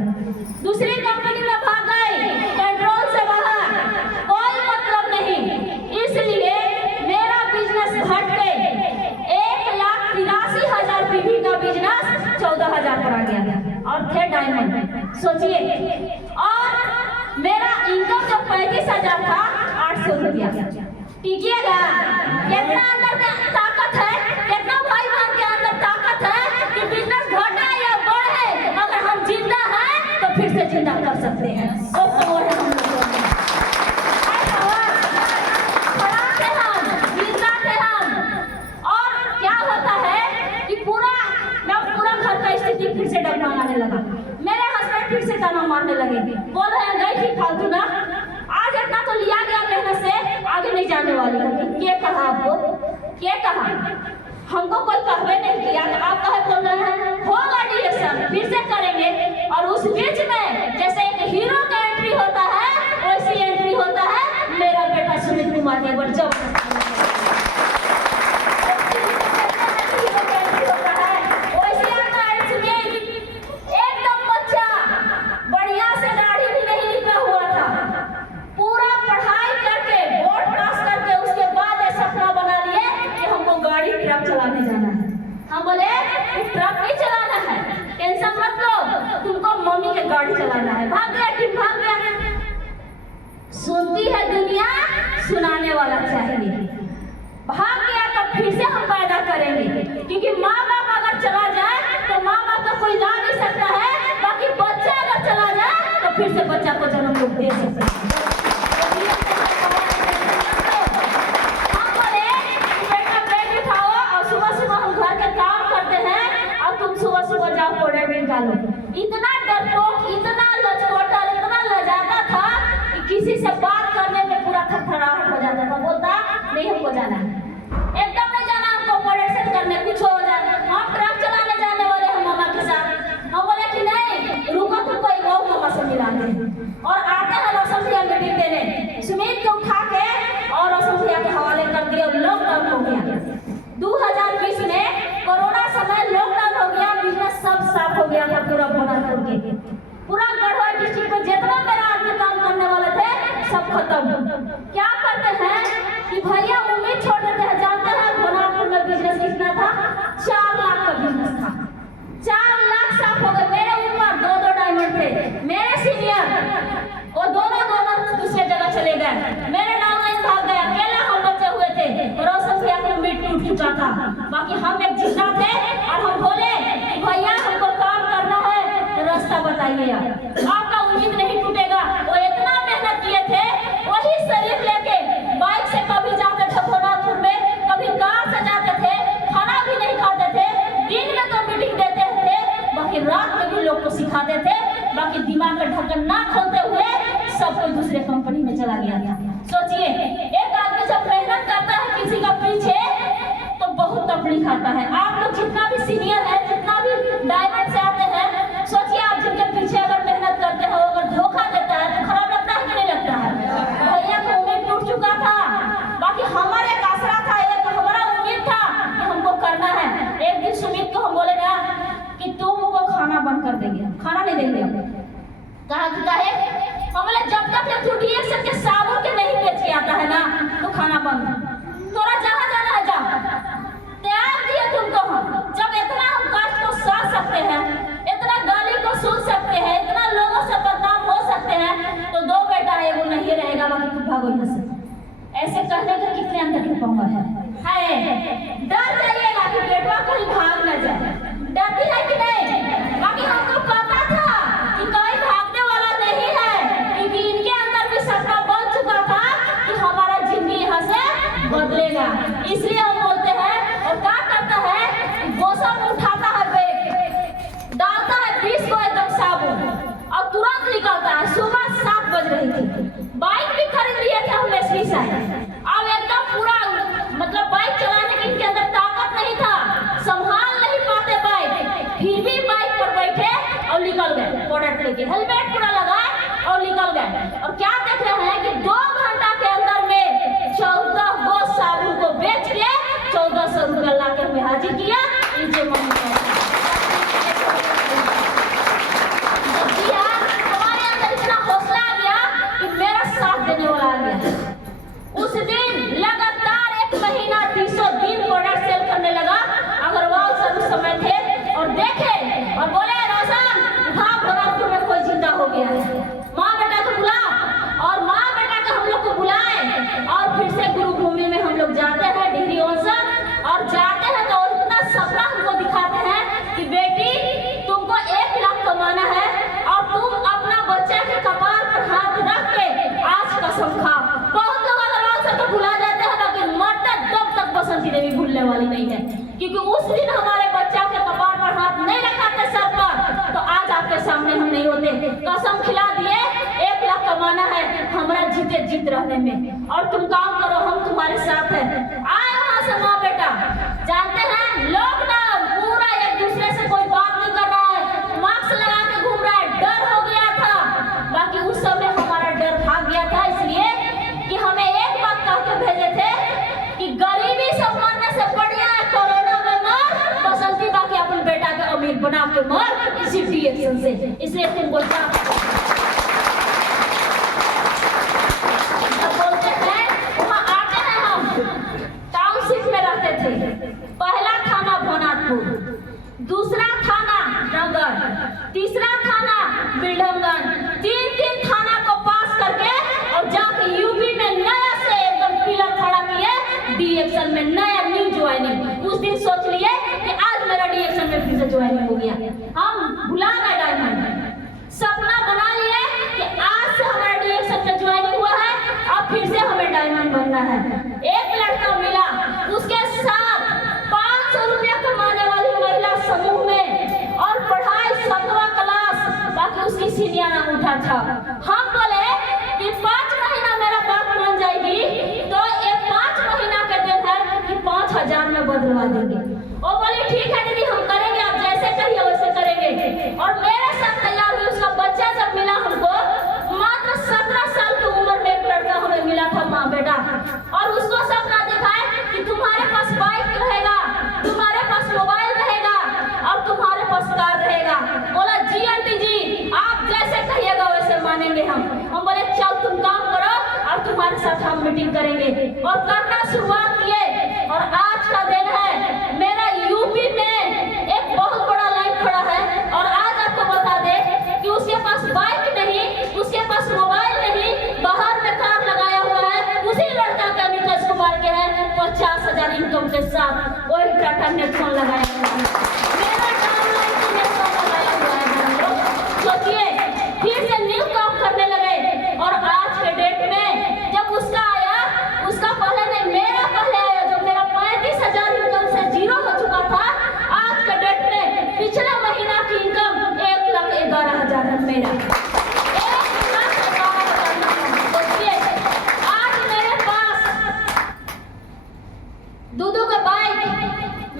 दूसरी कंपनी में भाग गई, कंट्रोल से बाहर, कोई मतलब नहीं। इसलिए मेरा बिजनेस घट के 1,83,000 पीवी का बिजनेस 14,000 पर आ गया। और थे डायमंड, सोचिए। और मेरा इनकम जो 35,000 था 800 रुपया। टिकिएगा, कितना अंदर ताकत है, कितना भाई बहन के अंदर ताकत है कि बिजनेस घटे या बढ़े, अगर हम जिंदा हैं तो फिर से जिंदा कर सकते हैं। फिर से डगमगाने लगा। मेरे हस्बैंड फिर से ताना मारने लगे, बोल रहे हैं गई थी फालतू ना, आज इतना तो लिया गया मेहनत से, आगे नहीं जाने वाली है। क्या कहा आपको? क्या कहा? हमको कोई कहवे नहीं किया, आप कहे बोल रहे हैं होगा डिएक्शन, फिर से करेंगे। और उस बीच में जैसे एक हीरो का एंट्री होता है वैसी एंट्री होता है मेरा बेटा सुमित कुमार के ऊपर। जब चलाने जाना है। हम बोले ट्रक नहीं चलाना है, टेंशन मत लो, तुमको मम्मी के गाड़ी चलाना है। भाग गया कि भाग गया। सुनती है दुनिया, सुनाने वाला चाहिए। भाग गया तो फिर से हम पैदा करेंगे, क्योंकि माँ बाप अगर चला जाए तो माँ बाप का कोई ला नहीं सकता है, बाकी बच्चा अगर चला जाए तो फिर से बच्चा को जन्म लोग दे सकते हैं। इतना डरपोक, इतना लचकोटर, इतना लजाता था कि किसी से बात करने में पूरा थरथराहट हो जाता था। बोलता नहीं हमको जाना है, एकदम नहीं जाना हमको, ऑपरेशन करने कुछ हो जाए, हम ट्रक चलाने जाने वाले हैं मामा के साथ। हम बोले कि नहीं रुको, तुमको एक और मामा से मिलाते हैं। और आते हैं रोशन भैया मीटिंग देने, सुमित को उठा के और रोशन भैया के हवाले कर दिया। लॉकडाउन हो गया 2020 में, कोरोना समय लॉकडाउन हो गया, बिजनेस सब साफ हो गया था पूरा भोनापुर के। पूरा गढ़वा डिस्ट्रिक्ट में जितना मेरा आदमी काम करने वाले थे सब खत्म। क्या करते हैं कि भैया उम्मीद छोड़ चुका था। बाकी हम एक जिंदा थे और हम बोले कि भैया हमको काम करना है, रास्ता बताइए आप, आपका उम्मीद नहीं टूटेगा। वो इतना मेहनत किए थे, वही शरीर लेके बाइक से कभी जाते थे भोनापुर में, कभी कार से जाते थे, खाना भी नहीं खाते थे, दिन में तो मीटिंग देते थे, बाकी रात में भी लोग को सिखाते थे। बाकी दिमाग का ढक्कन ना खोलते हुए सब कोई दूसरे कंपनी में चला गया था। सोचिए, एक आदमी जब मेहनत करता है किसी का पीछे तो बहुत तकलीफ आता है। आप लोग जितना भी सीनियर है, जितना भी डायमंड से आते हैं, सोचिए आप जिनके पीछे अगर मेहनत करते हो, अगर धोखा देता है तो खराब लगता है कि नहीं लगता है? भैया को उम्मीद टूट चुका था। बाकी हमारा एक आसरा था, एक हमारा उम्मीद था कि हमको करना है। एक दिन सुमित को हम बोले ना कि तुमको खाना बंद कर देंगे, खाना नहीं देंगे हम। कहा कि काहे? हम बोले जब तक तू डीएक्सन के साबुन के नहीं बेच के आता है ना तो खाना बंद। तोरा जहाँ जाना है जा, त्याग दिए तुमको हम। जब इतना हम कास्ट को सह सकते हैं, इतना गाली को सुन सकते हैं, इतना लोगों से बदनाम हो सकते हैं, तो दो बेटा है, वो नहीं रहेगा, बाकी तुम भागो यहाँ से। ऐसे कहने का कितने अंदर की पावर है? डर जाइएगा कि बेटवा कहीं भाग न जाए। डरती है कि नहीं? बाकी हमको पता था कि कोई भागने वाला नहीं है, क्योंकि इनके अंदर भी सपना बन चुका था कि हमारा जिंदगी यहाँ से बदलेगा। इसलिए हम बोलते हैं, और क्या करता है, गोसा में उठाता है बैग, डालता है 20 को एकदम साबुन और तुरंत निकलता है। सुबह 7 बज रही थी, बाइक भी खरीद लिए थे हम एसवी से। अब एकदम पूरा मतलब बाइक चलाने की इनके अंदर ताकत नहीं था, संभाल नहीं पाते बाइक, फिर भी बाइक पर बैठे और निकल गए प्रोडक्ट लेके, हेलमेट पूरा लगाए और निकल गए। और क्या देख रहे हैं कि 2 घंटा के अंदर में 14 गो साबुन को बेच के 1400 रुपया ला के हमें हाजिर किया। नीचे हमारे अंदर इतना हौसला आ गया कि मेरा साथ देने वाला आ गया। उस दिन लगातार 1 महीना 300 दिन प्रोडक्ट सेल करने लगा। अग्रवाल सर उस समय थे और देखे और बोले, रोशन भाग, भोनापुर में कोई जिंदा हो गया है, माँ बेटा को बुला। और माँ बेटा को हम लोग को बुलाए और फिर से गुरु भूमि में हम लोग जाते हैं, डिग्री ऑनसर, और जाते हैं तो इतना सपना हमको दिखाते हैं कि बेटी तुमको 1 लाख कमाना है और तुम अपना बच्चे के कपार पर हाथ रख के आज कसम खा। बहुत लोग अग्रवाल सर को भुला जाते हैं, लेकिन मरते दम तक बसंती देवी भूलने वाली नहीं है, क्योंकि उस दिन हमारे बच्चा के कपार पर हाथ नहीं रखाते सर पर तो आज आपके सामने हम नहीं होते। कसम खिला दिए 1 लाख कमाना है हमारा जीते जीत रहने में, और तुम काम करो, हम तुम्हारे साथ हैं। आए वहां से माँ बेटा, जानते हैं लोग ना पूरा एक दूसरे से कोई बात नहीं कर रहा है, मास्क लगा के घूम रहा है, डर हो गया था। बाकी उस समय हमारा डर भाग गया था, इसलिए कि हमें एक बात कह के भेजे थे कि गरीबी से मरने से बढ़िया है कोरोना में मर, बसंती बाकी अपन बेटा के अमीर बना के मर इसी डीएक्सन से। इसलिए तुम बोलते हैं, वहाँ आते हैं, हम टाउनशिप में रहते थे। पहला थाना भोनापुर, दूसरा थाना नगर, तीसरा थाना बिल्डमगंज, 3 थाना को पास करके और जाके यूपी में नया से एकदम पिलर खड़ा किए, डीएक्सन में नया न्यू ज्वाइनिंग। उस दिन सोच लिए कि आज मेरा डीएक्सन में फिर से ज्वाइनिंग हो गया। हम भुला गए डायमंड, सपना बना लिए कि आज से हमारा डीएक्सन में ज्वाइनिंग हुआ है, अब फिर से हमें डायमंड बनना है। एक लड़का मिला, उसके साथ 500 रुपया कमाने वाली महिला समूह में, और पढ़ाई 7वां क्लास, बाकी उसकी सीनियर अंगूठा था। हम बोले कि 5 महीना मेरा बात मान जाएगी तो एक 5 महीना के दिन है कि 5000 में बदलवा देंगे। वो बोली ठीक है दीदी हम करेंगे, आप जैसे कहिए वैसे करेंगे। और मेरे साथ तैयार हुई, उसका बच्चा जब मिला हमको, मात्र 17 साल की उम्र में एक लड़का हमें मिला था माँ बेटा, और उसको सपना दिखाए कि तुम्हारे पास बाइक रहेगा, तुम्हारे पास मोबाइल रहेगा और तुम्हारे पास कार रहेगा। बोला जी आंटी जी आप जैसे कहिएगा वैसे मानेंगे हम बोले चल तुम काम करो और तुम्हारे साथ हम मीटिंग करेंगे, और करना शुरुआत किए। और आज का दिन है, मेरा यूपी में इनकम के साथ वही टाटा नेक्सॉन लगाया हुआ है। मेरा डाउनलाइन से नेक्सॉन लगाया हुआ है हम लोग। सोचिए, फिर से न्यू काम करने लगे और आज के डेट में जब उसका आया, उसका पहले नहीं मेरा पहले आया, जो मेरा 35,000 इनकम से जीरो हो चुका था, आज के डेट में पिछले महीना की इनकम 1,11,000 है मेरा। दूधू का बाइक,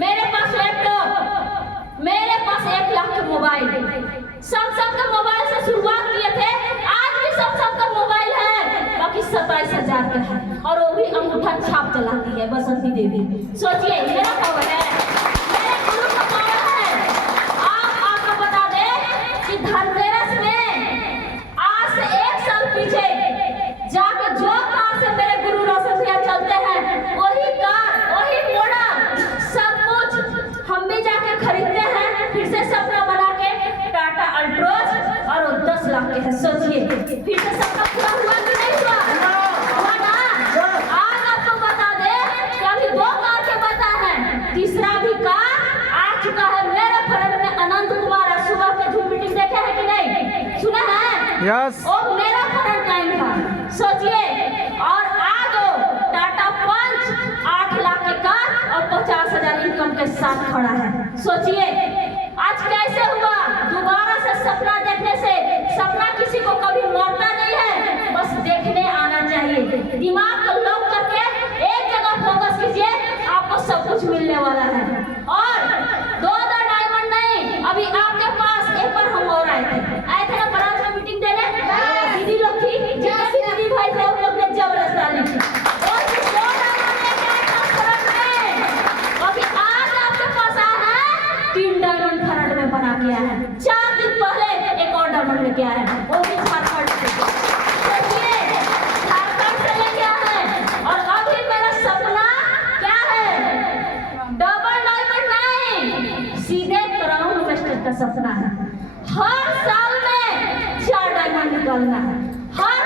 मेरे पास लैपटॉप, मेरे पास 1 लाख के मोबाइल। सैमसंग के मोबाइल से शुरुआत किए थे, आज भी सैमसंग का मोबाइल है, बाकी 27,000 का है और वो भी अंगूठा छाप चलाती है बसंती देवी। सोचिए, मेरा पावर है, मेरे गुरु का पावर है। आपको बता दें कि धनतेरस में आज से 1 साल पीछे जाकर जो कार से मेरे गुरु रोशन भैया चलते हैं, वही कार, वही मॉडल, सब कुछ हम भी जाके खरीदते हैं। फिर से सपना बना के टाटा अल्ट्रोज और वो 10 लाख के है। सोचिए, फिर से सपना पूरा हुआ कि नहीं हुआ? हुआ ना? आज आपको बता दे कि अभी 2 कार के बता है, तीसरा भी कार आ चुका है मेरे फ्रेंड में अनंत कुमार। सुबह के धूम मीटिंग देखे है कि नहीं? सुना है? यस। वो मेरा फ्रेंड टाइम था। सोचिए, और आज टाटा पंच 8 लाख के कार और 50,000 इनकम के साथ खड़ा है। सोचिए, आज कैसे हुआ? दोबारा से सपना देखने से, सपना किसी को कभी मरता नहीं है, बस देखने आना चाहिए। दिमाग को लॉक करके एक जगह फोकस कीजिए, आपको सब कुछ मिलने वाला है। और 2 डायमंड नहीं, अभी आपके पास एक बार हम और आए थे ना ब्रांच में मीटिंग देने, दीदी लोग थी, जितने दीदी भाई थे उन लोग ने जबरदस्त डाली थी और 2 डायमंड लेके आए फ्रंट में। अभी आज आपके पास आया है 3 डायमंड फ्रंट में बना के आया है। 4 दिन पहले एक और डायमंड लेके आया है, वो भी झारखंड से। सोचिए, झारखंड से लेके आया है। और अभी मेरा सपना क्या है? डबल डायमंड नहीं, सीधे क्राउन मास्टर का सपना है। हर साल में 4 डायमंड निकालना है, हर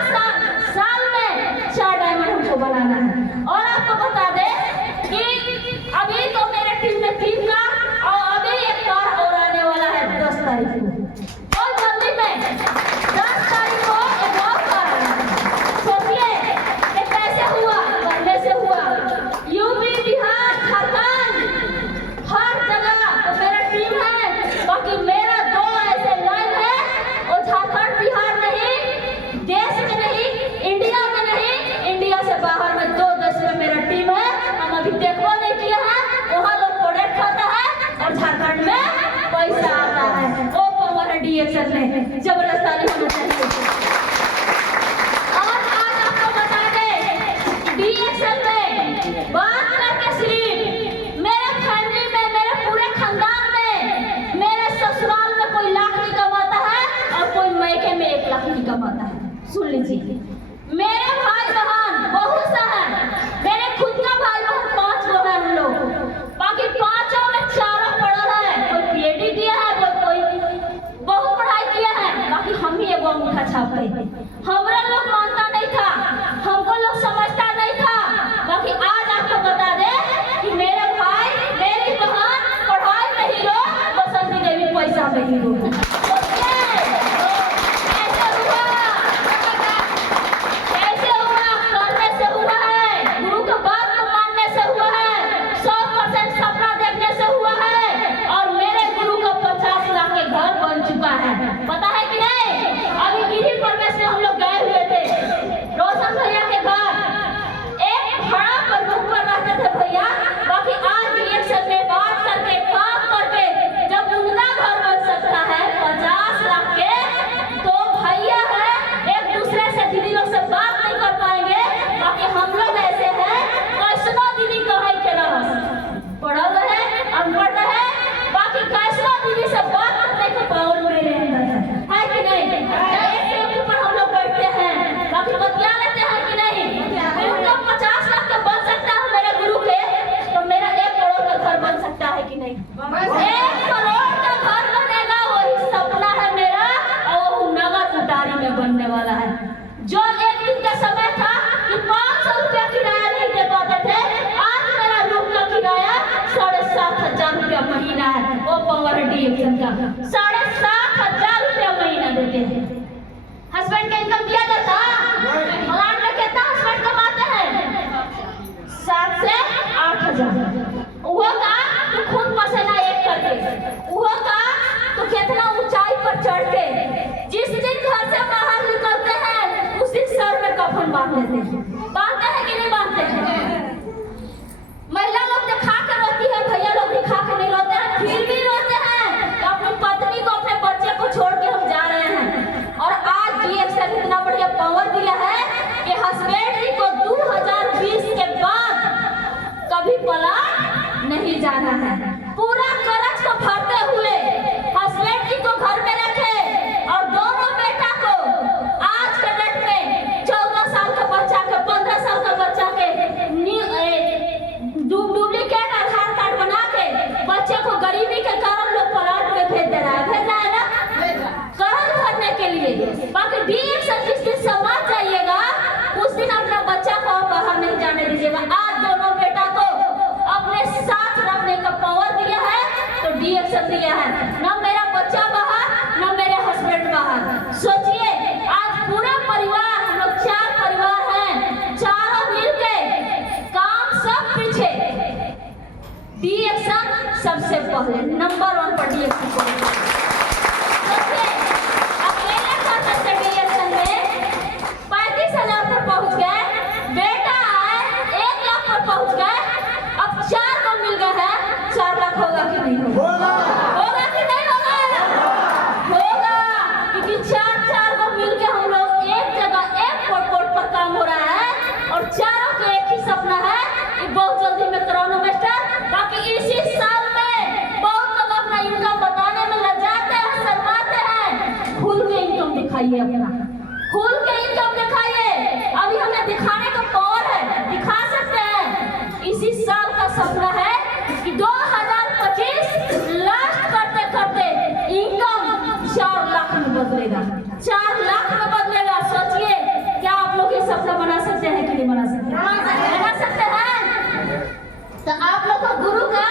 साल में 4 डायमंड हमको बनाना है। और आपको बता दे कि अभी तो मेरे टीम में 3 कार और अभी एक कार और आने वाला है 10 तारीख को। और जल्दी में 10 तारीख को एक और कार आना है। सोचिए, ये कैसे हुआ? पहले से हुआ। यूपी, बिहार, झारखंड, हर जगह तो मेरा टीम है। बाकी मेरा 2 ऐसे लाइन है, और झारखंड बिहार नहीं, देश में नहीं, इंडिया में नहीं, इंडिया से बाहर में 2 देश में मेरा टीम है। हम अभी देखो नहीं किया है, वहाँ लोग प्रोडक्ट खाता है और झारखंड में पैसा आता है। ओ पावर है डीएक्सएल में, जबरदस्त ताली होना चाहिए। और आज आपको बता दें, डीएक्सएल में बात करके सिर्फ मेरे फैमिली में, मेरे पूरे खानदान में, मेरे ससुराल में कोई लाख नहीं कमाता है और कोई मायके में 1 लाख नहीं कमाता है। सुन लीजिए, मेरे भाई बहन बहुत सा है, मेरे खुद का भाई बहन 5 लोग हैं हम लोग। बाकी 5 में 4 पढ़ा है, कोई पीएचडी किया है, कोई बहुत पढ़ाई किया है, बाकी हम ही एगो अंगूठा छाप गए। हमरा लोग मानता नहीं था, हमको लोग समझता नहीं था। बाकी आज आपको बता दे कि मेरे भाई, मेरी बहन पढ़ाई में हीरो, बसंती देवी पैसा में हीरो। पता है कि नहीं? अभी गिरी परमेश में हम लोग गए हुए थे, रोशन भैया के घर, एक भाड़ा पर रूम पर रहते थे भैया। बाकी आज डीएक्सएल में बात करके, काम करके, जब उनका घर बन सकता है 50 लाख के, तो भैया है एक दूसरे से दीदी लोग से बात नहीं कर पाएंगे। बाकी हम लोग ऐसे हैं, कैसनो दीदी कहे के रह पढ़ल रहे, अनपढ़ रहे, बाकी कैसनो दीदी से बात करने के पावर मेरे अंदर है कि नहीं? एक ऊपर हम लोग बैठते हैं, बाकी बतिया लेते हैं कि नहीं? उनका 50 लाख का बन सकता है मेरे गुरु के, तो मेरा 1 करोड़ का घर बन सकता है कि नहीं? 1 करोड़ का घर बनेगा, वही सपना है मेरा, और वो नगर उतारी में बनने वाला है। जो एक दिन का समय था कि 500 रुपया किराया नहीं दे पाते थे, आज मेरा रूम का डीएक्शन का 7,500 रुपया महीना देते हैं। हस्बैंड का इनकम दिया जाता प्लांट में कितना हस्बैंड कमाते हैं 7 से 8,000। वो का तो खून पसीना एक करके, वो का तो कितना ऊंचाई पर चढ़ के जिस दिन घर से बाहर निकलते हैं उस दिन सर में कफन बांध लेते हैं। बांधते हैं कि नहीं बांधते हैं? महिला लोग दिखा कर रोती है, भैया लोग दिखा कर नहीं रोते हैं, फिर भी रोते हैं कि अपनी पत्नी को अपने बच्चे को छोड़ के हम जा रहे हैं। और आज डीएक्शन इतना बढ़िया पावर दिया है कि हस्बैंड जी को 2020 के बाद कभी पलाट नहीं जाना है। पूरा कर्ज को भरते हुए हस्बैंड जी को घर में रखे और दोनों बेटा को आज के डेट में 14 साल का बच्चा के 15 साल का बच्चा के डुप्लीकेट आधार कार्ड बना के बच्चे को गरीबी के कारण लोग पलाट में भेज रहा है ना कर्ज भरने के लिए। बाकी डीएक्शन जिस दिन समाज जाइएगा उस दिन अपना बच्चा को बाहर नहीं जाने दीजिएगा। आज दोनों बेटा को अपने साथ रखने का पावर दिया है तो डीएक्शन दिया है। न मेरा बच्चा बाहर न मेरे हस्बैंड बाहर। सोचिए आज पूरा परिवार, हम लोग 4 परिवार हैं, चारों मिलके काम सब पीछे, डीएक्शन सबसे पहले नंबर 1 पर डीएक्शन। सोचिए अकेले करते थे डीएक्शन में 35,000 पर पहुंच गए, बेटा आए 1 लाख पर पहुंच गए, अब 4 को मिल गया है 4 लाख होगा कि नहीं होगा? होगा कि नहीं होगा? होगा, क्योंकि 4 को मिल के हम लोग एक जगह एक पोर्ट पर काम हो रहा है और चारों के एक ही सपना है कि बहुत जल्दी में कराना मास्टर। बाकी इसी साल में बहुत लोग अपना इनकम बताने में लजाते हैं, शर्माते हैं। खुल के इनकम दिखाइए, अपना खुल के इनकम दिखाइए। अभी हमें दिखाने का पावर है, दिखा सकते हैं। इसी साल का सपना है कि 2025 लास्ट करते करते इनकम 4 लाख में बदलेगा, 4 लाख में बदलेगा। सोचिए क्या आप लोग ये सपना बना सकते हैं कि नहीं बना सकते? बना सकते हैं। तो आप लोग को गुरु का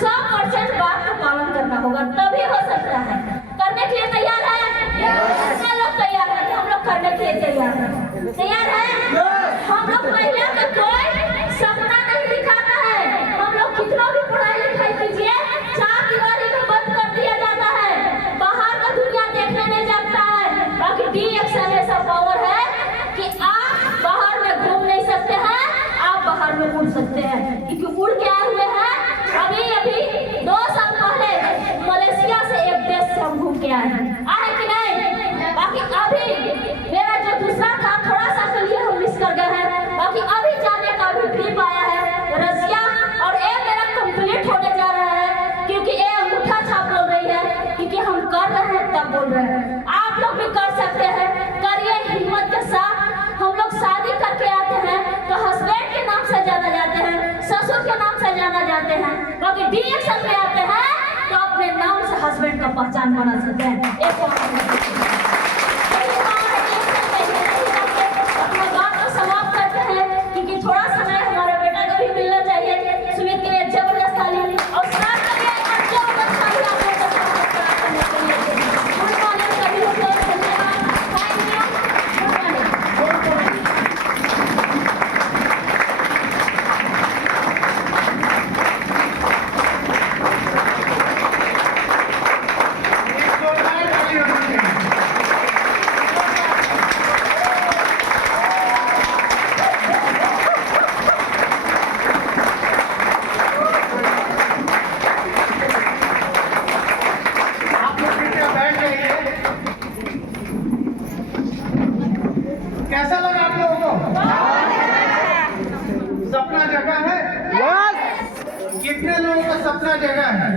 100% बात का पालन करना होगा, तभी हो सकता है। करने के लिए तैयार है? कितने लोग तैयार हैं? हम लोग करने के लिए तैयार हैं। तैयार है? हम लोग महिला का कोई सपना नहीं दिखाता है। हम लोग कितना भी पढ़ाई लिखाई कीजिए 4 दीवारी में बंद कर दिया जाता है, बाहर का दुनिया देखने नहीं जाता है। बाकी डीएक्शन ऐसा पावर है कि आप बाहर में घूम नहीं सकते हैं, आप बाहर में उड़ सकते हैं। क्योंकि उड़ के आए हुए हैं। अभी 2 साल पहले मलेशिया से एक देश से हम घूम के आए हैं, आए कि नहीं? बाकी अभी मेरा जो दूसरा था थोड़ा सा के लिए हम मिस कर गए हैं। बाकी अभी जाने का भी ट्रिप आया है रसिया और ये मेरा कंप्लीट होने जा रहा है, क्योंकि ये अंगूठा छाप बोल रही है क्योंकि हम कर रहे हैं तब बोल रहे हैं। आप लोग भी कर सकते हैं, करिए हिम्मत के साथ। हम लोग शादी करके आते हैं तो हस्बैंड के नाम से जाना जाते हैं, ससुर के नाम से जाना जाते हैं। बाकी डीएक्शन में आते हैं तो अपने नाम से हस्बैंड का पहचान बना सकते हैं। अपना बात को समाप्त करते हैं क्योंकि थोड़ा समय हमारे बेटा को भी मिलना चाहिए। सुमित के लिए जबरदस्त ताली और स्टार्ट करिए और जबरदस्त ताली आप लोगों को गुड मॉर्निंग सभी लोग को धन्यवाद, थैंक यू, गुड मॉर्निंग। कैसा लगा आप लोगों को? सपना जगह है? कितने लोगों का सपना जगह है?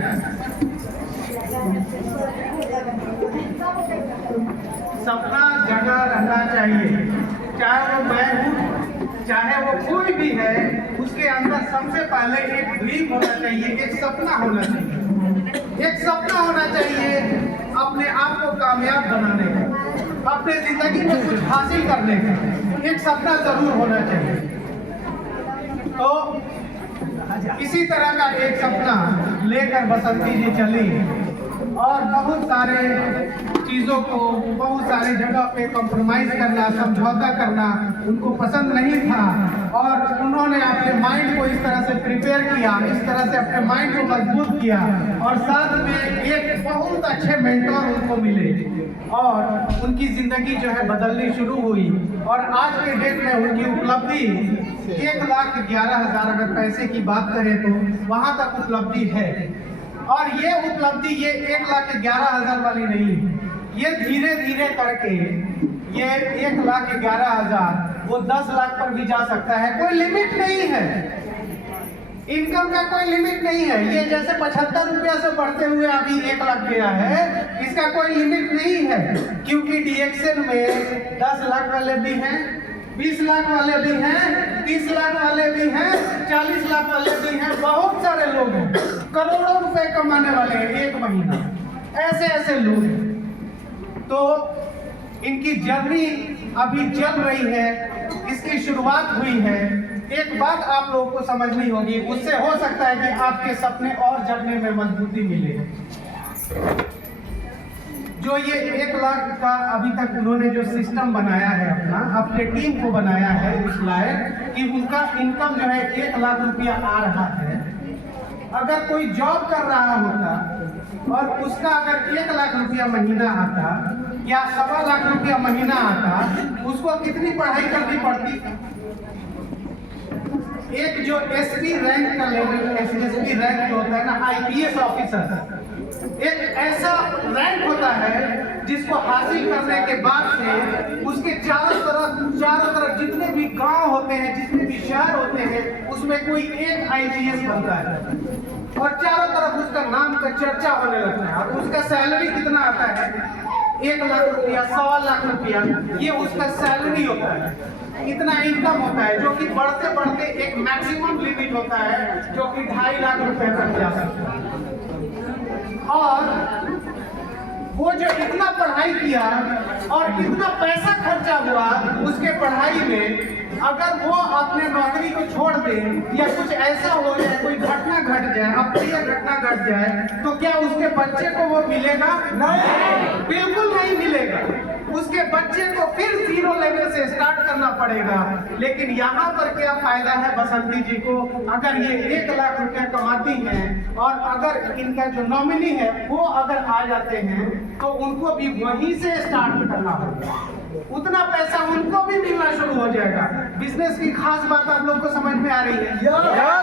सपना जगह रहना चाहिए, चाहे वो मैं हूँ चाहे वो कोई भी है, उसके अंदर सबसे पहले एक ड्रीम होना चाहिए, एक सपना होना चाहिए। एक सपना होना चाहिए अपने आप को कामयाब बनाने का, अपने जिंदगी में कुछ हासिल करने का एक सपना जरूर होना चाहिए। तो इसी तरह का एक सपना लेकर बसंती जी चली और बहुत सारे चीज़ों को बहुत सारी जगह पे कॉम्प्रोमाइज़ करना, समझौता करना उनको पसंद नहीं था और उन्होंने अपने माइंड को इस तरह से प्रिपेयर किया, इस तरह से अपने माइंड को मजबूत किया और साथ में एक बहुत अच्छे मेंटर उनको मिले और उनकी ज़िंदगी जो है बदलनी शुरू हुई और आज के डेट में उनकी उपलब्धि 1,11,000 अगर पैसे की बात करें तो वहाँ तक उपलब्धि है। और ये उपलब्धि ये 1,11,000 वाली नहीं है, ये धीरे धीरे करके ये 1,11,000 वो 10 लाख पर भी जा सकता है। कोई लिमिट नहीं है, इनकम का कोई लिमिट नहीं है। ये जैसे 75 रुपया से बढ़ते हुए अभी 1 लाख गया है, इसका कोई लिमिट नहीं है क्योंकि डीएक्शन में 10 लाख वाले भी हैं, 20 लाख वाले भी हैं, 30 लाख वाले भी हैं, 40 लाख वाले भी हैं, बहुत सारे लोग हैं, करोड़ों रुपए कमाने वाले हैं एक महीना, ऐसे ऐसे लोग हैं। तो इनकी जर्नी अभी चल रही है, इसकी शुरुआत हुई है। एक बात आप लोगों को समझनी होगी, उससे हो सकता है कि आपके सपने और जगने में मजबूती मिले। जो ये 1 लाख का अभी तक उन्होंने जो सिस्टम बनाया है अपने टीम को बनाया है उस लायक कि उनका इनकम जो है 1 लाख रुपया आ रहा है। अगर कोई जॉब कर रहा होता और उसका अगर 1 लाख रुपया महीना आता या 1.25 लाख रुपया महीना आता, उसको कितनी पढ़ाई करनी पड़ती? एक जो एसपी रैंक का लेवल, एसएसपी रैंक जो होता है ना, आईपीएस ऑफिसर, एक ऐसा रैंक होता है जिसको हासिल करने के बाद से उसके चारों तरफ जितने भी गांव होते हैं, जितने भी शहर होते हैं, उसमें कोई एक आईपीएस बनता है और चारों तरफ उसका नाम का चर्चा होने लगता है। और उसका सैलरी कितना आता है? 1 लाख रुपया, 1.25 लाख रुपया, ये उसका सैलरी होता है। इतना इनकम होता है जो कि बढ़ते बढ़ते एक मैक्सिमम लिमिट होता है जो कि 2.5 लाख रुपए तक जा सकता है। और वो जो इतना पढ़ाई किया और इतना पैसा खर्चा हुआ उसके पढ़ाई में, अगर वो अपने नौकरी को छोड़ दे या कुछ ऐसा हो जाए, कोई घटना घट जाए, अप्रिय घटना घट जाए, तो क्या उसके बच्चे को वो मिलेगा? नहीं, बिल्कुल नहीं मिलेगा। उसके बच्चे को फिर 0 लेवल से स्टार्ट करना पड़ेगा। लेकिन यहाँ पर क्या फायदा है बसंती जी को? अगर ये 1 लाख रुपया कमाती हैं और अगर इनका जो नॉमिनी है वो अगर आ जाते हैं तो उनको भी वहीं से स्टार्ट करना होगा, उतना पैसा उनको भी मिलना शुरू हो जाएगा। बिजनेस की खास बात आप लोग को समझ में आ रही है?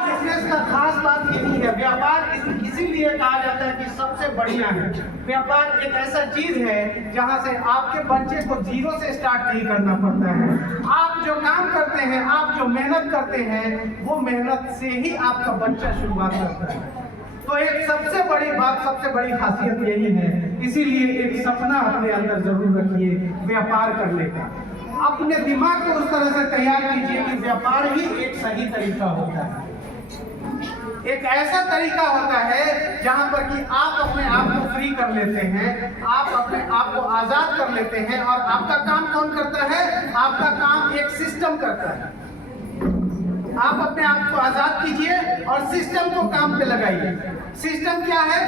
बिजनेस का खास बात यही है, व्यापार इसीलिए कहा जाता है कि सबसे बढ़िया है। व्यापार एक ऐसा चीज है जहां से आपके बच्चे को 0 से स्टार्ट नहीं करना पड़ता है। आप जो काम करते हैं, आप जो मेहनत करते हैं, वो मेहनत से ही आपका बच्चा शुरुआत करता है। तो एक सबसे बड़ी बात, सबसे बड़ी खासियत यही है। इसीलिए एक सपना अपने अंदर जरूर रखिए व्यापार करने का। अपने दिमाग को उस तरह से तैयार कीजिए कि व्यापार ही एक सही तरीका होता है, एक ऐसा तरीका होता है जहां पर कि आप अपने आप को फ्री कर लेते हैं, आप अपने आप को आजाद कर लेते हैं। और आपका काम कौन करता है? आपका काम एक सिस्टम करता है। आप अपने आप को आजाद कीजिए और सिस्टम को काम पे लगाइए। सिस्टम क्या है?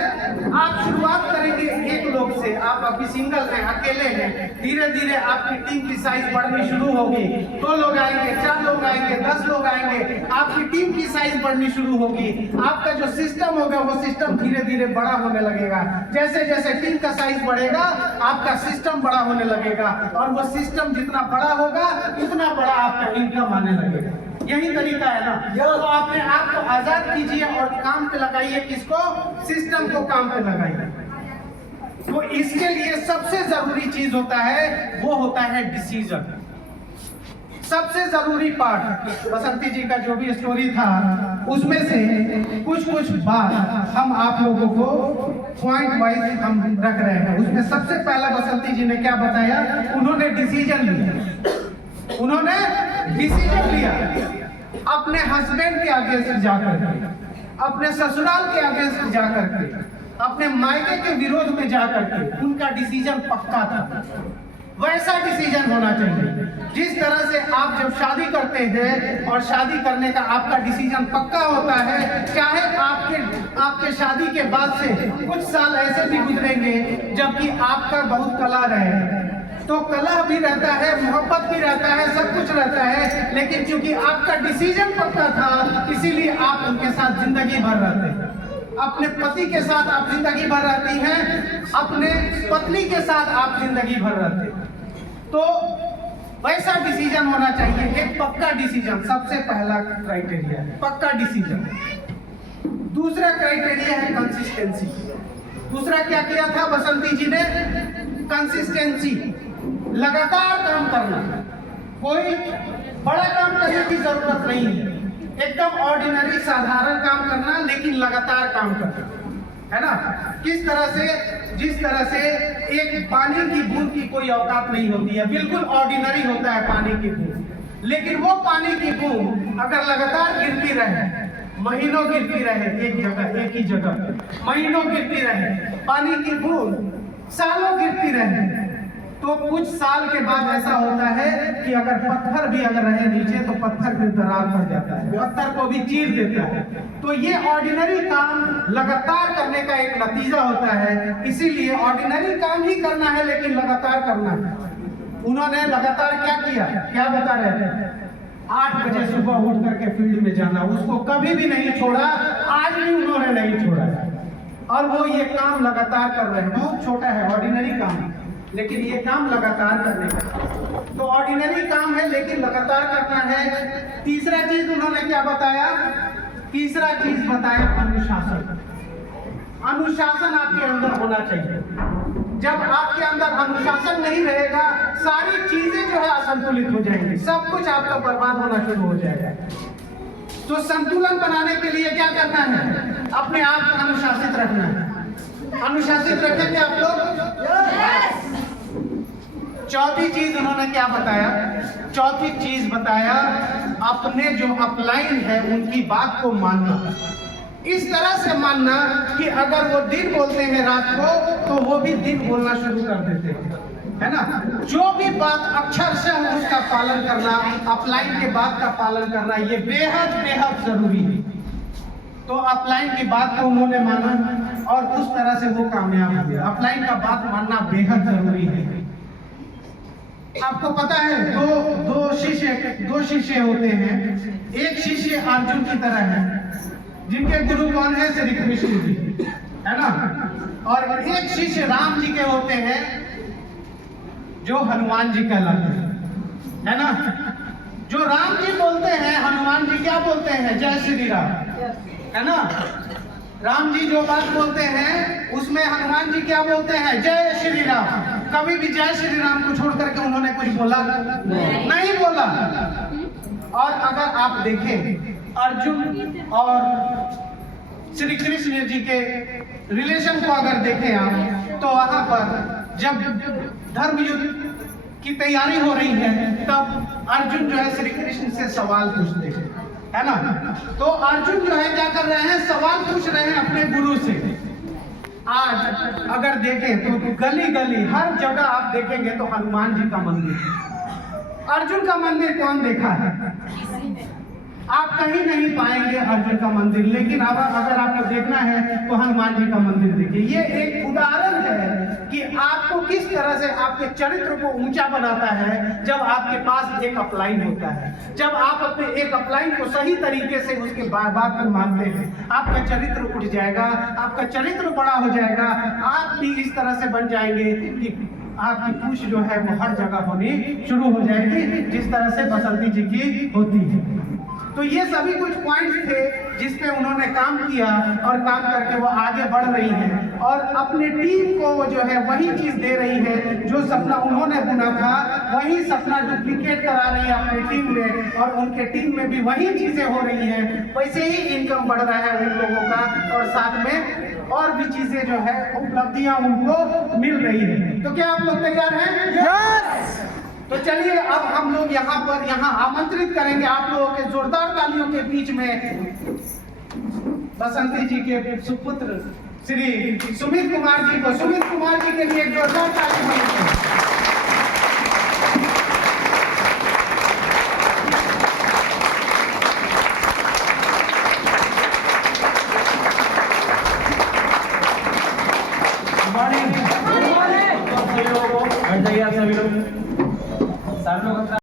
आप शुरुआत करेंगे 1 लोग से, आप अभी सिंगल हैं, अकेले हैं, धीरे धीरे आपकी टीम की साइज बढ़नी शुरू होगी। 2 लोग आएंगे, 4 लोग आएंगे, 10 लोग आएंगे, आपकी टीम की साइज बढ़नी शुरू होगी। आपका जो सिस्टम होगा वो सिस्टम धीरे धीरे बड़ा होने लगेगा। जैसे जैसे टीम का साइज बढ़ेगा आपका सिस्टम बड़ा होने लगेगा और वो सिस्टम जितना बड़ा होगा उतना बड़ा आपका इनकम आने लगेगा। यही तरीका है ना? तो अपने आप को आजाद कीजिए और काम पे लगाइए। किसको? सिस्टम को काम पे लगाइए। तो इसके लिए सबसे जरूरी चीज होता है, वो होता है डिसीजन। सबसे जरूरी पार्ट बसंती जी का जो भी स्टोरी था उसमें से कुछ बात हम आप लोगों को पॉइंट वाइज हम रख रहे हैं। उसमें सबसे पहला बसंती जी ने क्या बताया? उन्होंने डिसीजन लिया। उन्होंने डिसीजन लिया अपने हस्बैंड के अगेंस्ट जाकर के, अपने ससुराल के अगेंस्ट जाकर के, अपने मायके के विरोध में जाकर के। उनका डिसीजन पक्का था। वैसा डिसीजन होना चाहिए जिस तरह से आप जब शादी करते हैं और शादी करने का आपका डिसीजन पक्का होता है, चाहे आपके शादी के बाद से कुछ साल ऐसे भी गुजरेंगे जबकि आपका बहुत कला रहेगा। तो कला भी रहता है, मोहब्बत भी रहता है, सब कुछ रहता है, लेकिन क्योंकि आपका डिसीजन पक्का था इसीलिए आप उनके साथ जिंदगी भर रहते हैं। अपने पति के साथ आप जिंदगी भर रहती हैं, अपने पत्नी के साथ आप जिंदगी भर रहते हैं। तो वैसा डिसीजन होना चाहिए, एक पक्का डिसीजन। सबसे पहला क्राइटेरिया पक्का डिसीजन। दूसरा क्राइटेरिया है कंसिस्टेंसी। दूसरा क्या किया था बसंती जी ने? कंसिस्टेंसी, लगातार काम करना। कोई बड़ा काम करने की जरूरत नहीं है, एकदम ऑर्डिनरी साधारण काम करना, लेकिन लगातार काम करना, है ना। किस तरह से? जिस तरह से एक पानी की बूंद की कोई औकात नहीं होती है, बिल्कुल ऑर्डिनरी होता है पानी की बूंद, लेकिन वो पानी की बूंद अगर लगातार गिरती रहे, महीनों गिरती रहे एक जगह, एक ही जगह महीनों गिरती रहे, पानी की बूंद सालों गिरती रहे, तो कुछ साल के बाद ऐसा होता है कि अगर पत्थर भी अगर रहे नीचे तो पत्थर में दरार पड़ जाता है, पत्थर को भी चीर देता है। तो ये ऑर्डिनरी काम लगातार करने का एक नतीजा होता है, इसीलिए ऑर्डिनरी काम ही करना है लेकिन लगातार करना है। उन्होंने लगातार क्या किया, क्या बता रहे थे? 8 बजे सुबह उठ करके फील्ड में जाना, उसको कभी भी नहीं छोड़ा, आज भी उन्होंने नहीं छोड़ा, और वो ये काम लगातार कर रहे हैं। बहुत छोटा है, ऑर्डिनरी काम, लेकिन ये काम लगातार करने का। तो ऑर्डिनरी काम है लेकिन लगातार करना है। तीसरा चीज उन्होंने क्या बताया? तीसरा चीज बताया अनुशासन। अनुशासन आपके अंदर होना चाहिए। जब आपके अंदर अनुशासन नहीं रहेगा, सारी चीजें जो है असंतुलित हो जाएंगी, सब कुछ आपका बर्बाद होना शुरू हो जाएगा। तो संतुलन बनाने के लिए क्या करना है? अपने आप को अनुशासित रखना है। अनुशासित रखेंगे आप लोग? चौथी चीज उन्होंने क्या बताया? चौथी चीज बताया अपने जो अपलाइन है उनकी बात को मानना। इस तरह से मानना कि अगर वो दिन बोलते हैं रात को तो वो भी दिन बोलना शुरू कर देते हैं, है ना। जो भी बात अक्षर से उसका पालन करना, अपलाइन के बात का पालन करना, ये बेहद बेहद जरूरी है। तो अपलाइन की बात को उन्होंने माना और उस तरह से वो कामयाब हुए। अपलाइन का बात मानना बेहद जरूरी है। आपको पता है दो शिष्य होते हैं। एक शिष्य अर्जुन की तरह है, जिनके गुरु कौन है? श्री कृष्ण जी, है ना। और एक शिष्य राम जी के होते हैं जो हनुमान जी कहलाते हैं, है ना। जो राम जी बोलते हैं हनुमान जी क्या बोलते हैं? जय श्री राम, है ना। राम जी जो बात बोलते हैं उसमें हनुमान जी क्या बोलते हैं? जय श्री राम। कभी भी जय श्री राम को छोड़ करके उन्होंने कुछ बोला? नहीं बोला। और अगर आप देखें अर्जुन और श्री कृष्ण जी के रिलेशन को अगर देखें आप, तो वहां पर जब धर्म युद्ध की तैयारी हो रही है तब अर्जुन जो है श्री कृष्ण से सवाल पूछते हैं, है ना। तो अर्जुन जो है क्या कर रहे हैं? सवाल पूछ रहे हैं अपने गुरु से। आज अगर देखें तो गली गली हर जगह आप देखेंगे तो हनुमान जी का मंदिर। अर्जुन का मंदिर कौन देखा है? आप कहीं नहीं पाएंगे अर्जुन का मंदिर, लेकिन अब अगर आपको देखना है तो हनुमान जी का मंदिर देखिए। ये एक उदाहरण है कि आपको किस तरह से आपके चरित्र को ऊंचा बनाता है जब आपके पास एक अपलाइन होता है। जब आप अपने एक अपलाइन को सही तरीके से उसके बात को मानते हैं, आपका चरित्र उठ जाएगा, आपका चरित्र बड़ा हो जाएगा। आप भी इस तरह से बन जाएंगे कि आपकी पूछ जो है वो हर जगह होनी शुरू हो जाएगी, जिस तरह से बसंती जी की होती है। तो ये सभी कुछ पॉइंट्स थे जिस पे उन्होंने काम किया और काम करके वो आगे बढ़ रही हैं और अपने टीम को वो जो है वही चीज दे रही है जो सपना उन्होंने बुना था, वही सपना डुप्लीकेट करा रही है अपनी टीम में, और उनके टीम में भी वही चीजें हो रही हैं। वैसे ही इनकम बढ़ रहा है उन लोगों का, और साथ में और भी चीजें जो है उपलब्धियां उनको मिल रही है। तो क्या आप लोग तैयार हैं? यस। तो चलिए अब हम लोग यहाँ आमंत्रित करेंगे आप लोगों के जोरदार तालियों के बीच में बसंती जी के सुपुत्र श्री सुमित कुमार जी को। सुमित कुमार जी के लिए एक जोरदार ताली बजाएं। मॉर्निंग। सभी लोगों को बैठ जाइए आप सभी लोग। सर लोग